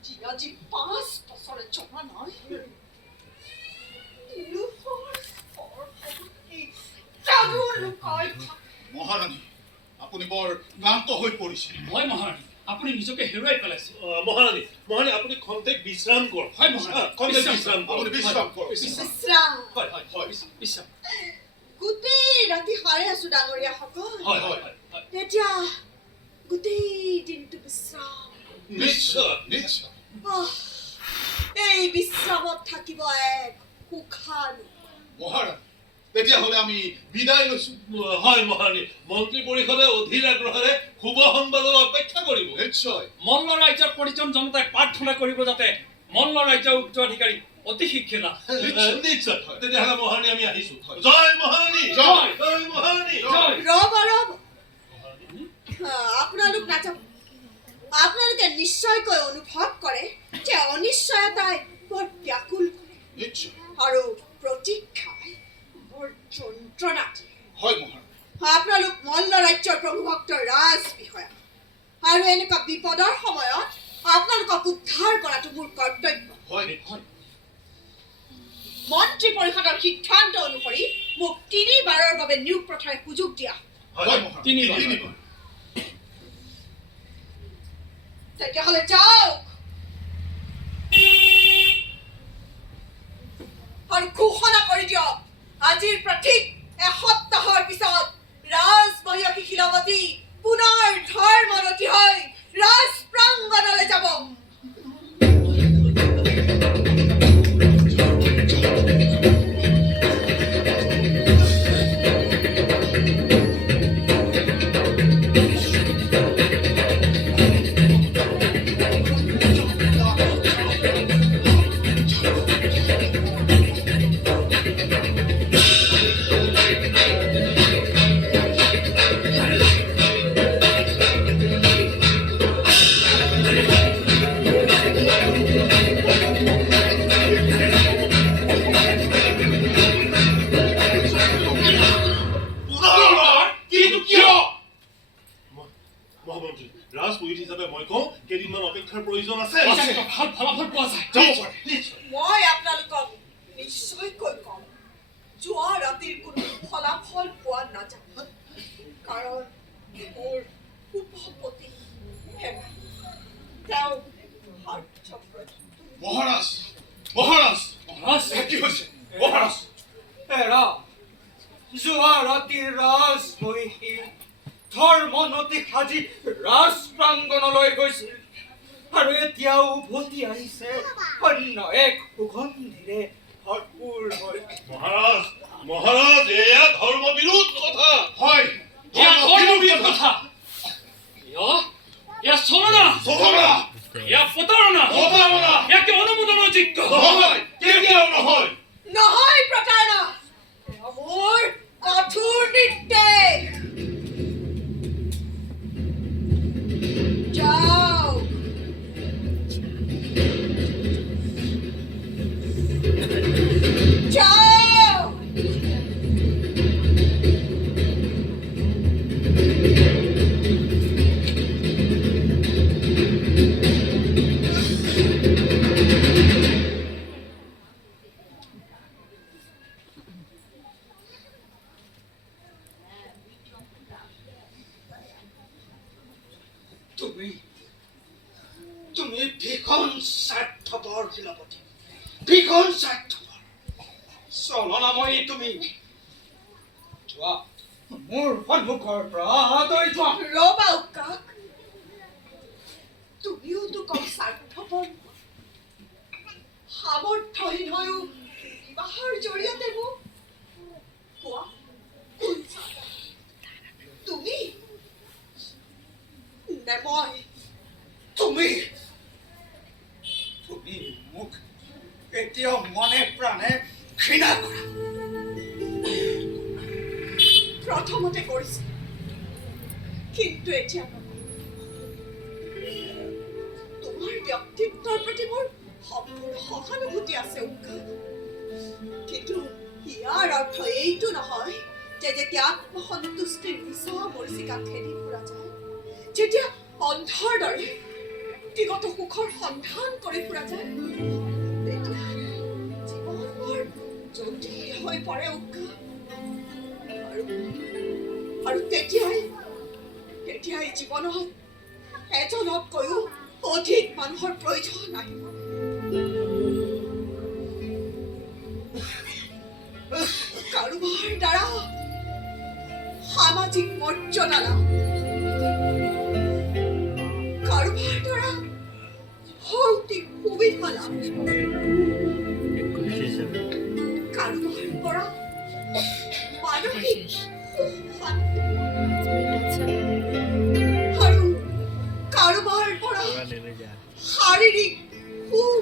যি আজি 5 বছৰে জমা নাই মহাৰানী আপুনি বৰ ক্লান্ত হৈ পৰিছে হয় মহাৰাণী আপুনি নিজকে হেৰুৱাই পেলাইছে মহাৰানী আপুনি খন্তেক বিশ্ৰাম কৰক হয় মহাৰাণী খন্তেক বিশ্ৰাম কৰক আপুনি বিশ্ৰাম কৰক বিশ্ৰাম হয় হয় হয় বিশ্বাস গোটেই ৰাতি সাৰে আছো ডাঙৰীয়াসকল হয় হয় হয় এতিয়া গোটেই দিনটো বিশ্ৰাম নিশ্চয় নিশ্চয় এই বিশ্ৰামত থাকিব এক সুখানু মহাৰানী তেতিয়াহ'লে আমি বিদায় লৈছো হয় মহাৰানী মন্ত্ৰী পৰিষদে অধীৰ আগ্ৰহেৰে শুভ সংবাদৰ অপেক্ষা কৰিব নিশ্চয় মল্ল ৰাজ্যৰ প্ৰতিজন জনতাই প্ৰাৰ্থনা কৰিব যাতে মল্ল ৰাজ্যৰ উত্তৰাধিকাৰী অতি শীঘ্ৰে লাভ নিশ্চয় তেতিয়াহ'লে মহাৰানী আমি আহিছো জয় মহাৰানী জয়। জয় মহাৰানী জয় ৰ'ব আপোনালোক নাযাব আপোনালোকে নিশ্চয়কৈ অনুভৱ কৰে যে অনিশ্চয়তাই বৰ ব্যাকুল কৰে নিশ্চয় আৰু প্ৰতীক্ষাই বৰ যন্ত্ৰণা দিয়ে হয় মহাৰানী আপোনালোক মল্ল ৰাজ্যৰ প্ৰভুভক্ত ৰাজ বিষয়া আৰু এনেকুৱা বিপদৰ সময়ত আপোনালোকক উদ্ধাৰ কৰাটো মোৰ কৰ্তব্য হয় মন্ত্ৰী পৰিষদৰ সিদ্ধান্ত অনুসৰি মোক 3 বাৰৰ বাবে নিয়োগ প্ৰথাৰে সুযোগ দিয়া হয় মহাৰাজ তিনিবাৰ তেতিয়াহ'লে যাওক আৰু ঘোষণা কৰি দিয়ক আজিৰ পৰা ঠিক এসপ্তাহৰ পিছত ৰাজমহীয়সী শিলাৱতী পুনৰ ধৰ্মৰতী হৈ ৰাজ প্ৰাংগণলৈ যাব মহামন্ত্ৰী ৰাজপুৰোহিত হিচাপে মই কওঁ কেইদিনমান অপেক্ষাৰ প্ৰয়োজন আছে ভাল ফলাফল পোৱা যায় যাব পাৰে মই আপোনালোকক নিশ্চয়কৈ কম যোৱা ৰাতিৰ কোনো ফলাফল পোৱা নাযাব কাৰণ মোৰ উপপতি তেওঁ মহাৰাজ মহাৰাজ মহাৰাজ কি হৈছে মহাৰাজ এৰা যোৱা ৰাতি ৰাজমহীষী ধৰ্মনতী সাজি ৰাজ প্ৰাংগণলৈ গৈছিল আৰু এতিয়া উভতি আহিছে অন্য এক সুগন্ধিৰে ভৰপূৰ হৈ মহাৰাজ মহাৰাজ এয়া ধৰ্ম বিৰোধ কথা হয় এয়া ধৰ্মবিৰোধ কথা এয়া চলনা এয়া প্ৰতাৰণা ইয়াকে অনুমোদনৰ যোগ্য নহয় কেতিয়াও নহয় নহয় প্ৰতাৰণা এয়া মোৰ কঠোৰ নিৰ্দেশ যাও যাও তুমি ভীষণ স্বাৰ্থপৰ শিলাৱতী ভীষণ স্বাৰ্থপৰ চলনাময়ী তুমি যোৱা মোৰ সন্মুখৰ পৰা আঁতৰি যোৱা ৰবা উকাক তুমিওতো কম স্বাৰ্থপৰ সামৰ্থ্যহীন হৈও বিবাহৰ জৰিয়তে মোক কোৱা কোন তুমি নে মই তুমি মোক এতিয়াও মনে প্ৰাণে ঘৃণা কৰা প্ৰথমতে কৰিছে কিন্তু এতিয়া তোমাৰ ব্যক্তিত্বৰ প্ৰতি মোৰ সম্পূৰ্ণ সহানুভূতি আছে উৎসাহ কিন্তু ইয়াৰ অৰ্থ এইটো নহয় যে যেতিয়া আত্মসন্তুষ্টিৰ মিছা মৰিচিকা খেদি ফুৰা যায় যেতিয়া অন্ধৰ দৰে ব্যক্তিগত সুখৰ সন্ধান কৰি ফুৰা যায় তেতিয়া জীৱনবোৰ জটিল হৈ পৰে উৎসাহ আৰু তেতিয়াই জীৱনত এজনতকৈও অধিক মানুহৰ প্ৰয়োজন আহিব কাৰোবাৰ দ্বাৰা সামাজিক মৰ্যাদা লাভ কাৰোবাৰ দ্বাৰা ভৌতিক সুবিধা লাভ কাৰোবাৰ পৰা মানসিক শান্তি আৰু কাৰোবাৰ পৰা শাৰীৰিক সুখ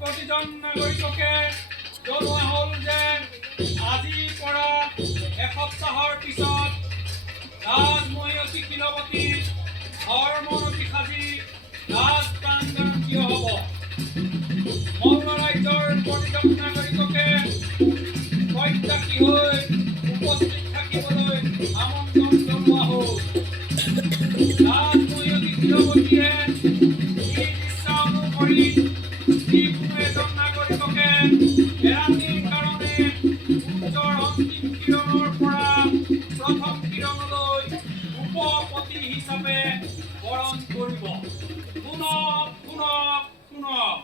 প্ৰতিজন নাগৰিককে জনোৱা হ'ল যে আজিৰ পৰা এসপ্তাহৰ পিছত ৰাজমহীয়সী শিলাৱতী ধৰ্মনতী সাজি ৰাজ প্ৰাংগণ থিয় হ'ব ৰাজমহীয়সী গৃহৱতীয়ে নিজ ইচ্ছা অনুসৰি যিকোনো এজন নাগৰিককে এৰাতিৰ কাৰণে সূৰ্যৰ অন্তিম কিৰণৰ পৰা প্ৰথম কিৰণলৈ উপপতি হিচাপে বৰণ কৰিব। শুনক শুনক শুনক